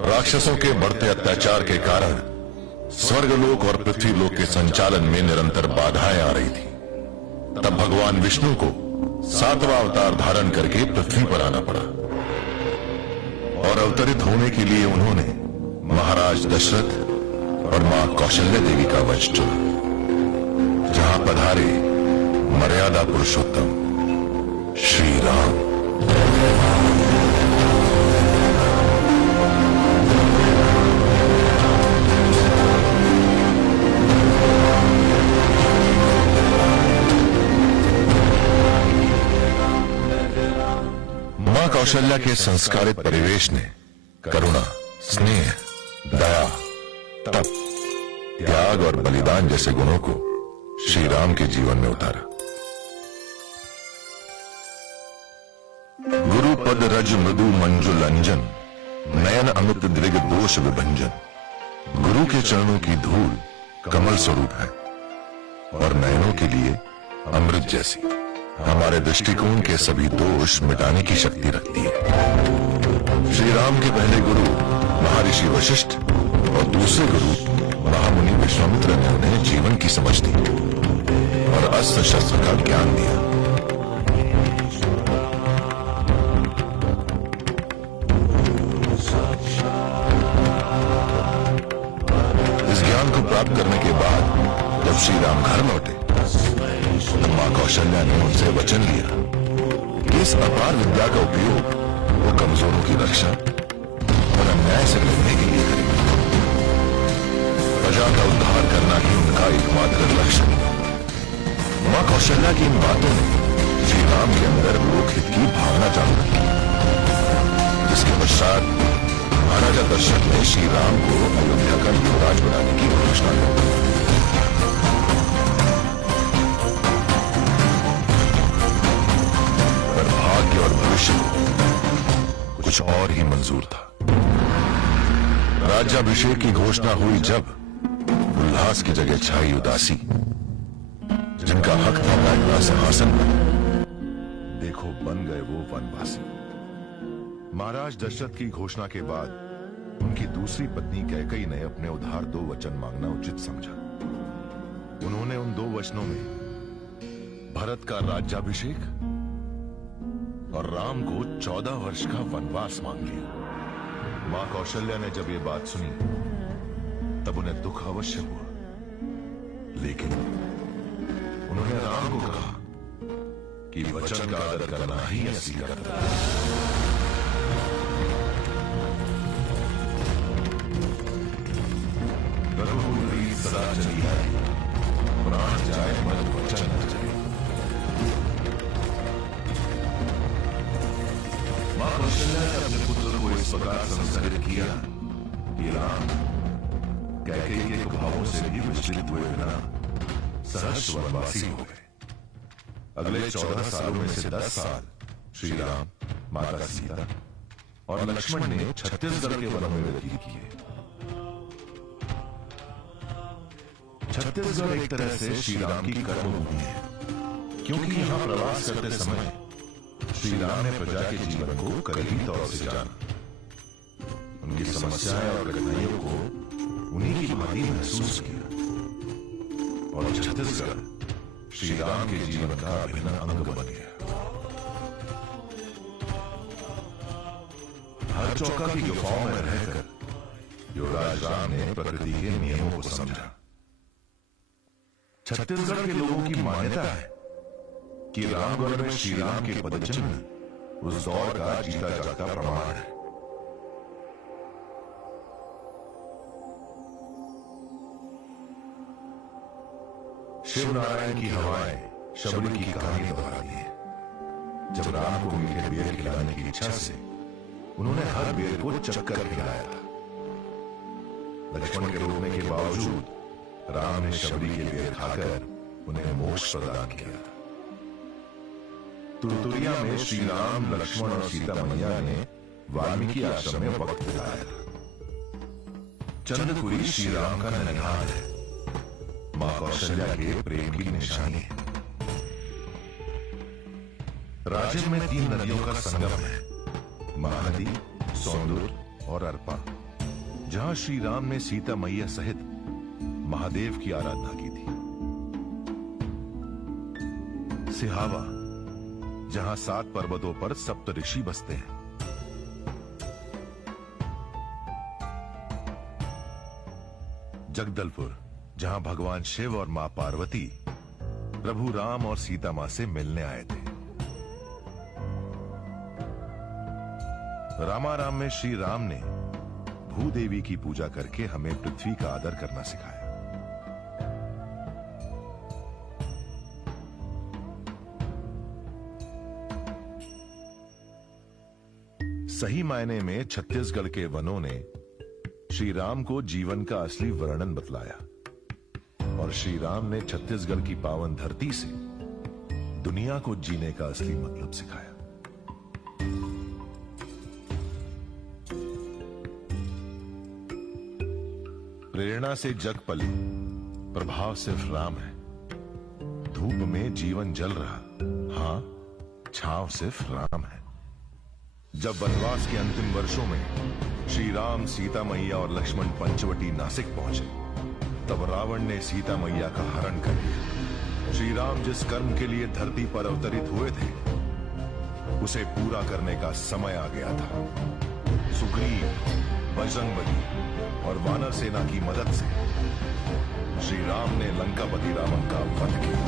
राक्षसों के बढ़ते अत्याचार के कारण स्वर्गलोक और पृथ्वीलोक के संचालन में निरंतर बाधाएं आ रही थी। तब भगवान विष्णु को 7वां अवतार धारण करके पृथ्वी पर आना पड़ा और अवतरित होने के लिए उन्होंने महाराज दशरथ और मां कौशल्या देवी का वंश चुना। जहां पधारे मर्यादा पुरुषोत्तम श्री राम। मां कौशल्या के संस्कारित परिवेश ने करुणा, स्नेह, दया, तप, त्याग और बलिदान जैसे गुणों को श्री राम के जीवन में उतारा। गुरु पद रज मृदु मंजुल अंजन, नयन अमित दृग दोष विभंजन। गुरु के चरणों की धूल कमल स्वरूप है और नयनों के लिए अमृत जैसी हमारे दृष्टिकोण के सभी दोष मिटाने की शक्ति रखती है। श्री राम के पहले गुरु महर्षि वशिष्ठ और दूसरे गुरु महामुनि विश्वामित्र ने उन्हें जीवन की समझ दी और अस्त्र शस्त्र का ज्ञान दिया। इस ज्ञान को प्राप्त करने के बाद जब श्री राम घर लौटे तब मां कौशल्या ने उनसे वचन लिया कि इस अपार विद्या का उपयोग वो कमजोरों की रक्षा और अन्याय से लड़ने के लिए करेंगे। प्रजा का उद्धार करना ही उनका एकमात्र लक्ष्य है। मां कौशल्या की इन बातों ने श्री राम के अंदर लोकहित की भावना जागृत की, जिसके पश्चात महाराजा दशरथ ने श्री राम को अयोध्या का युवराज बनाने की घोषणा की। भाग्य और भविष्य कुछ और ही मंजूर था। राज्याभिषेक की घोषणा हुई जब उल्लास की जगह छाई उदासी। जिनका हक था बैठना सिंहासन पर, देखो बन गए वो वनवासी। महाराज दशरथ की घोषणा के बाद उनकी दूसरी पत्नी कैकेयी ने अपने उधार 2 वचन मांगना उचित समझा। उन्होंने उन 2 वचनों में भरत का राज्याभिषेक और राम को 14 वर्ष का वनवास मांग लिया। मां कौशल्या ने जब ये बात सुनी तब उन्हें दुख अवश्य हुआ, लेकिन उन्होंने राम को कहा कि वचन का आदर करना ही असली कर्तव्य है। रघुकुल सदा चली है, प्राण जाए मन वचन न जाए। मां कौशल्या ने अपने पुत्र को इस प्रकार संस्कृत किया कि राम कैकेयी के कुभावों से भी विचलित हुए बिना सहर्ष वनवासी हो गए। अगले 14 सालों में से 10 साल श्री राम, माता सीता और लक्ष्मण ने छत्तीसगढ़ के वनों में व्यतीत किए। छत्तीसगढ़ एक तरह से श्री राम की कर्मभूमि है, क्योंकि यहां प्रवास करते समय श्री राम ने प्रजा के जीवन को करीबी तौर से जाना, उनकी समस्याएं और कठिनाइयों को उन्हीं की भांति महसूस किया, और छत्तीसगढ़ श्री राम के जीवन का अभिन्न अंग बन गया। हर चौका की गुफाओं में रहकर युवराज राम ने प्रकृति के नियमों को समझा। छत्तीसगढ़ के लोगों की मान्यता है कि रामगढ़ में श्री राम के पदचिन्ह उस दौर का जीता जागता प्रमाण है। शिव नारायण की हवाएं शबरी की कहानी दोहराती है। जब राम को मीठे बेर खिलाने की इच्छा से उन्होंने हर बेर को चक्कर खिलाया था, लक्ष्मण के रोकने के बावजूद राम ने शबरी के बेर खाकर उन्हें मोक्ष प्रदान किया। तुरतुरिया में श्री राम, लक्ष्मण और सीता मैया ने वाल्मीकि आश्रम में वक्त बिताया था। चंद्रपुरी श्री राम का ननिहाल है, मां कौशल्या के प्रेम की निशानी है। राज्य में 3 नदियों का संगम है, महानदी, सौंदुर और अर्पा, जहां श्री राम ने सीता मैया सहित महादेव की आराधना की थी। सिहावा, जहां 7 पर्वतों पर सप्तऋषि बसते हैं। जगदलपुर, जहां भगवान शिव और मां पार्वती प्रभु राम और सीता मां से मिलने आए थे। रामाराम में श्री राम ने भूदेवी की पूजा करके हमें पृथ्वी का आदर करना सिखाया। सही मायने में छत्तीसगढ़ के वनों ने श्री राम को जीवन का असली वर्णन बतलाया, और श्री राम ने छत्तीसगढ़ की पावन धरती से दुनिया को जीने का असली मतलब सिखाया। प्रेरणा से जग पली, प्रभाव सिर्फ राम है। धूप में जीवन जल रहा, हां, छांव सिर्फ राम है। जब वनवास के अंतिम वर्षों में श्री राम, सीता मैया और लक्ष्मण पंचवटी नासिक पहुंचे, तब रावण ने सीता मैया का हरण कर लिया। श्री राम जिस कर्म के लिए धरती पर अवतरित हुए थे, उसे पूरा करने का समय आ गया था। सुग्रीव, बजरंगबली और वानर सेना की मदद से श्री राम ने लंकापति रावण का वध किया।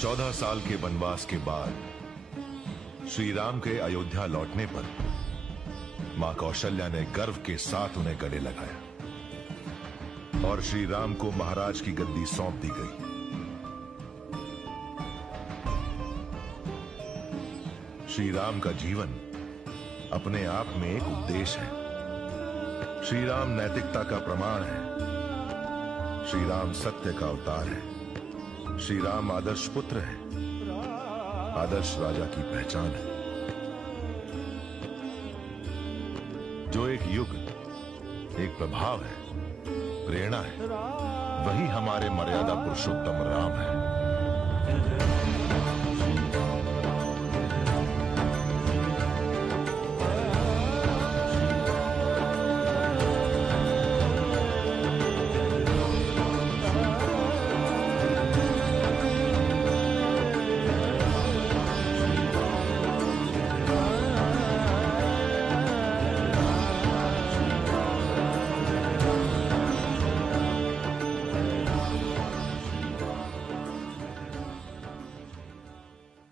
14 साल के वनवास के बाद श्री राम के अयोध्या लौटने पर मां कौशल्या ने गर्व के साथ उन्हें गले लगाया और श्री राम को महाराज की गद्दी सौंप दी गई। श्री राम का जीवन अपने आप में एक उपदेश है। श्री राम नैतिकता का प्रमाण है। श्री राम सत्य का अवतार है। श्री राम आदर्श पुत्र है, आदर्श राजा की पहचान है। जो एक युग, एक प्रभाव है, प्रेरणा है, वही हमारे मर्यादा पुरुषोत्तम राम है।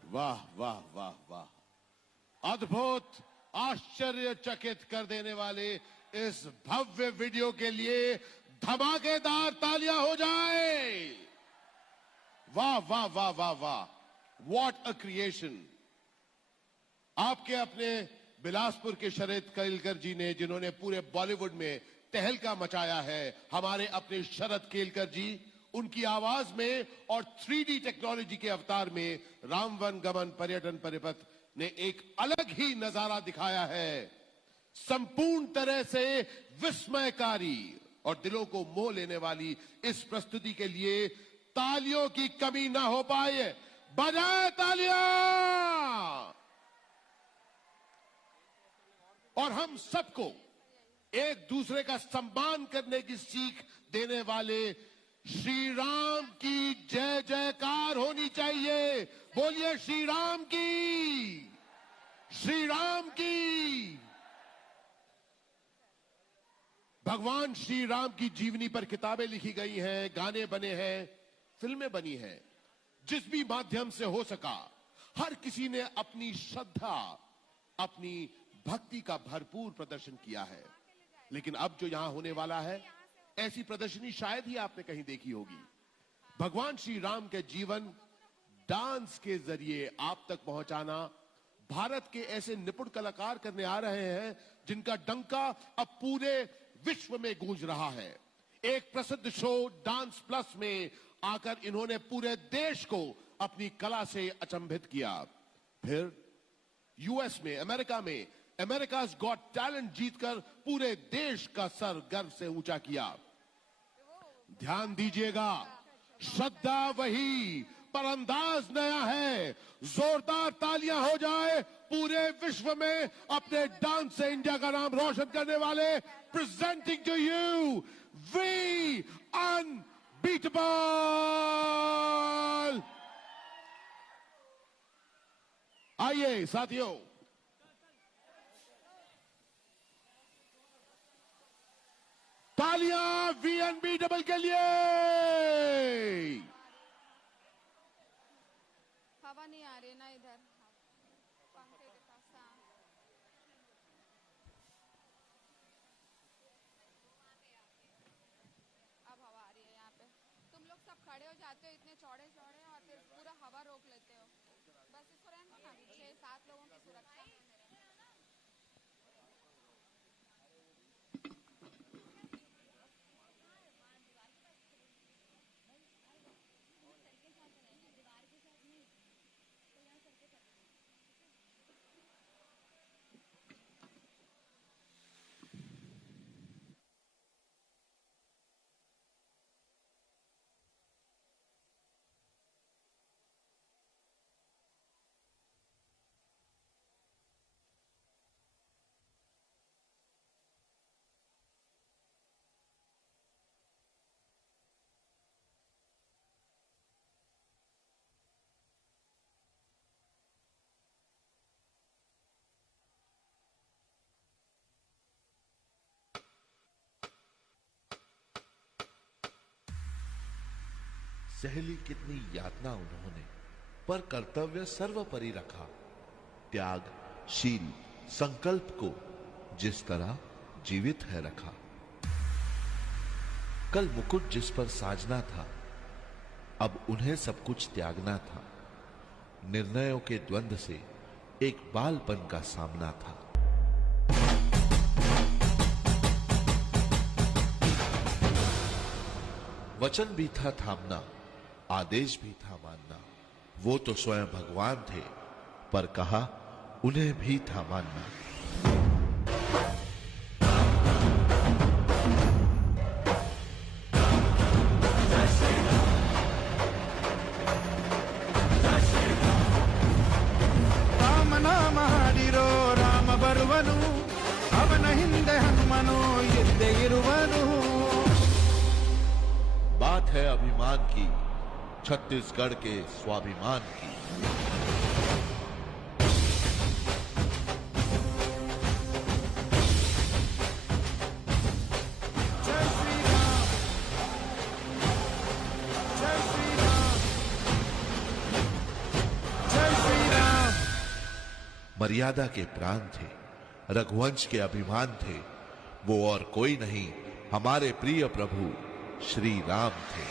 वाह वाह वाह वाह, अद्भुत, आश्चर्यचकित कर देने वाले इस भव्य वीडियो के लिए धमाकेदार तालियां हो जाए। वाह वाह वाह वाह वाह, व्हाट अ क्रिएशन। आपके अपने बिलासपुर के शरद केलकर जी ने, जिन्होंने पूरे बॉलीवुड में तहलका मचाया है, हमारे अपने शरद केलकर जी, उनकी आवाज में और 3D टेक्नोलॉजी के अवतार में राम वन गमन पर्यटन परिपथ ने एक अलग ही नजारा दिखाया है। संपूर्ण तरह से विस्मयकारी और दिलों को मोह लेने वाली इस प्रस्तुति के लिए तालियों की कमी ना हो पाए। बजाए तालियां। और हम सबको एक दूसरे का सम्मान करने की सीख देने वाले श्री राम की जय जयकार होनी चाहिए। बोलिए श्री राम की, श्री राम की। भगवान श्री राम की जीवनी पर किताबें लिखी गई हैं, गाने बने हैं, फिल्में बनी हैं। जिस भी माध्यम से हो सका, हर किसी ने अपनी श्रद्धा, अपनी भक्ति का भरपूर प्रदर्शन किया है। लेकिन अब जो यहां होने वाला है, ऐसी प्रदर्शनी शायद ही आपने कहीं देखी होगी। भगवान श्री राम के जीवन डांस के जरिए आप तक पहुंचाना भारत के ऐसे निपुण कलाकार करने आ रहे हैं जिनका डंका अब पूरे विश्व में गूंज रहा है। एक प्रसिद्ध शो डांस प्लस में आकर इन्होंने पूरे देश को अपनी कला से अचंभित किया। फिर यूएस में, अमेरिका में अमेरिकाज गॉट टैलेंट जीतकर पूरे देश का सर गर्व से ऊंचा किया। ध्यान दीजिएगा, श्रद्धा वही पर अंदाज नया है। जोरदार तालियां हो जाए पूरे विश्व में अपने डांस से इंडिया का नाम रोशन करने वाले। Presenting to you we unbeatable. आइए साथियों, तालियां वी अनबीटेबल के लिए। हवा नहीं आ रही ना इधर, पंखे के पास। अब हवा आ रही है यहाँ पे। तुम लोग सब खड़े हो जाते हो इतने चौड़े चौड़े और फिर पूरा हवा रोक लेते हो। बस इसको रहने दो ना, 6-7 लोगों की सुरक्षा है। सहली कितनी यातना उन्होंने, पर कर्तव्य सर्वोपरि रखा। त्याग, शील, संकल्प को जिस तरह जीवित है रखा। कल मुकुट जिस पर साजना था, अब उन्हें सब कुछ त्यागना था। निर्णयों के द्वंद्व से एक बालपन का सामना था। वचन भी था थामना, आदेश भी था मानना। वो तो स्वयं भगवान थे, पर कहा उन्हें भी था मानना। राम नाम हाडिरो राम बरुवनु ಅವನ ಹಿಂದೆ ಹನುಮನು ಇದ್ದೇ ಇರುವನು। बात है अभिमान की, छत्तीसगढ़ के स्वाभिमान की। जय श्री राम, जय श्री राम, जय श्री राम। मर्यादा के प्राण थे, रघुवंश के अभिमान थे। वो और कोई नहीं, हमारे प्रिय प्रभु श्री राम थे।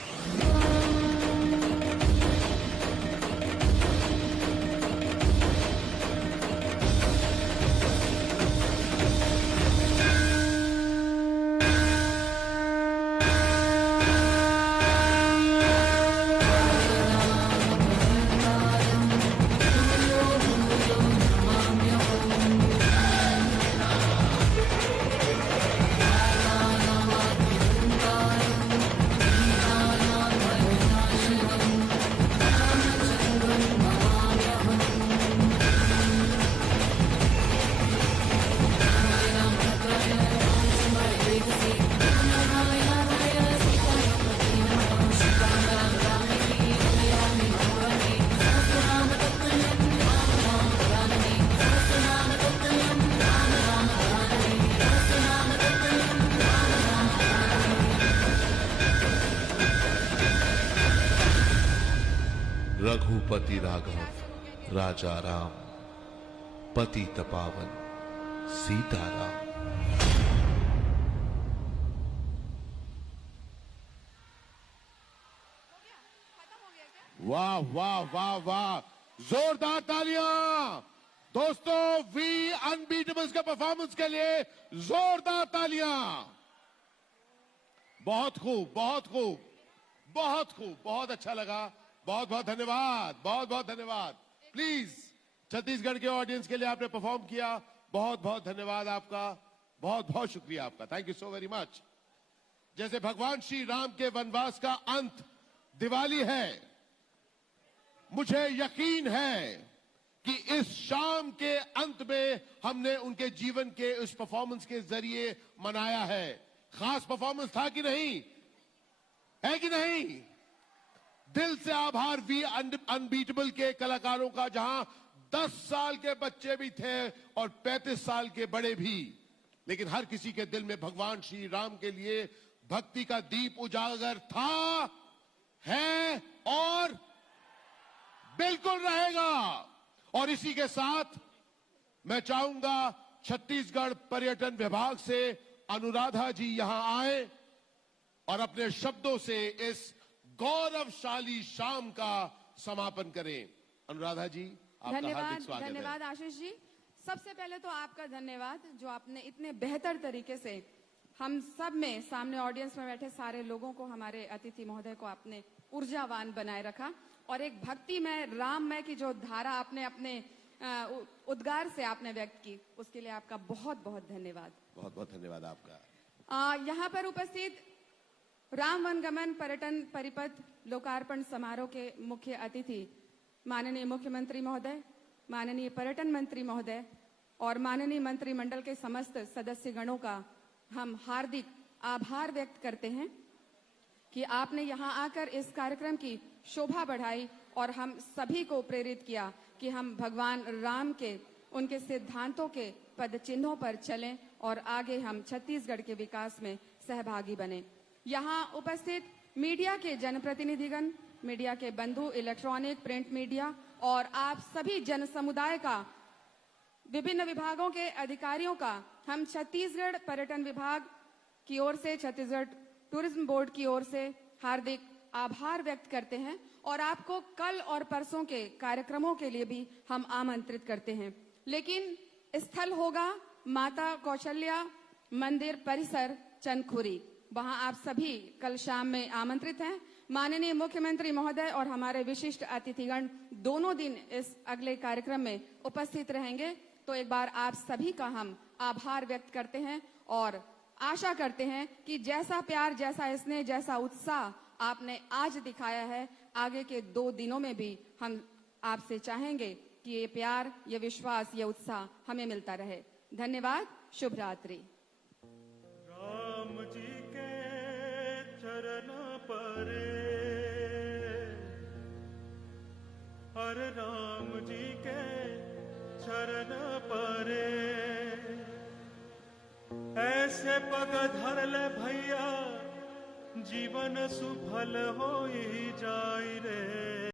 रघुपति राघव राजा राम, पतित पावन सीताराम। वाह वाह वाह वाह, जोरदार तालियां दोस्तों, वी अनबीटेबल्स के परफॉर्मेंस के लिए जोरदार तालियां। बहुत खूब, बहुत खूब, बहुत खूब, बहुत अच्छा लगा। बहुत बहुत धन्यवाद, बहुत बहुत धन्यवाद। प्लीज, छत्तीसगढ़ के ऑडियंस के लिए आपने परफॉर्म किया, बहुत बहुत धन्यवाद आपका, बहुत बहुत शुक्रिया आपका। Thank you so very much. जैसे भगवान श्री राम के वनवास का अंत दिवाली है, मुझे यकीन है कि इस शाम के अंत में हमने उनके जीवन के उस परफॉर्मेंस के जरिए मनाया है। खास परफॉर्मेंस था कि नहीं, है कि नहीं? दिल से आभार वी अनबीटेबल के कलाकारों का, जहां 10 साल के बच्चे भी थे और 35 साल के बड़े भी, लेकिन हर किसी के दिल में भगवान श्री राम के लिए भक्ति का दीप उजागर था, है और बिल्कुल रहेगा। और इसी के साथ मैं चाहूंगा छत्तीसगढ़ पर्यटन विभाग से अनुराधा जी यहां आए और अपने शब्दों से इस गौरवशाली शाम का समापन करें। अनुराधा जी, आपका हार्दिक स्वागत है। धन्यवाद आशीष जी। सबसे पहले तो आपका धन्यवाद जो आपने इतने बेहतर तरीके से हम सब में, सामने ऑडियंस में बैठे सारे लोगों को, हमारे अतिथि महोदय को आपने ऊर्जावान बनाए रखा और एक भक्तिमय राममय की जो धारा आपने अपने उद्गार से आपने व्यक्त की, उसके लिए आपका बहुत बहुत धन्यवाद। बहुत बहुत धन्यवाद आपका। यहाँ पर उपस्थित राम वनगमन पर्यटन परिपथ लोकार्पण समारोह के मुख्य अतिथि माननीय मुख्यमंत्री महोदय, माननीय पर्यटन मंत्री महोदय और माननीय मंत्रिमंडल के समस्त सदस्य गणों का हम हार्दिक आभार व्यक्त करते हैं कि आपने यहाँ आकर इस कार्यक्रम की शोभा बढ़ाई और हम सभी को प्रेरित किया कि हम भगवान राम के, उनके सिद्धांतों के पद चिन्हों पर चलें और आगे हम छत्तीसगढ़ के विकास में सहभागी बने। यहाँ उपस्थित मीडिया के जनप्रतिनिधिगण, मीडिया के बंधु, इलेक्ट्रॉनिक, प्रिंट मीडिया और आप सभी जन समुदाय का, विभिन्न विभागों के अधिकारियों का हम छत्तीसगढ़ पर्यटन विभाग की ओर से, छत्तीसगढ़ टूरिज्म बोर्ड की ओर से हार्दिक आभार व्यक्त करते हैं और आपको कल और परसों के कार्यक्रमों के लिए भी हम आमंत्रित करते हैं। लेकिन स्थल होगा माता कौशल्या मंदिर परिसर चंदखुरी, वहां आप सभी कल शाम में आमंत्रित हैं। माननीय मुख्यमंत्री महोदय और हमारे विशिष्ट अतिथिगण दोनों दिन इस अगले कार्यक्रम में उपस्थित रहेंगे। तो एक बार आप सभी का हम आभार व्यक्त करते हैं और आशा करते हैं कि जैसा प्यार, जैसा स्नेह, जैसा उत्साह आपने आज दिखाया है, आगे के 2 दिनों में भी हम आपसे चाहेंगे कि ये प्यार, ये विश्वास, ये उत्साह हमें मिलता रहे। धन्यवाद। शुभ रात्रि। राम जी के चरण परे, हर राम जी के चरण परे, ऐसे पग धर ले भैया, जीवन सुफल होई जाई रे।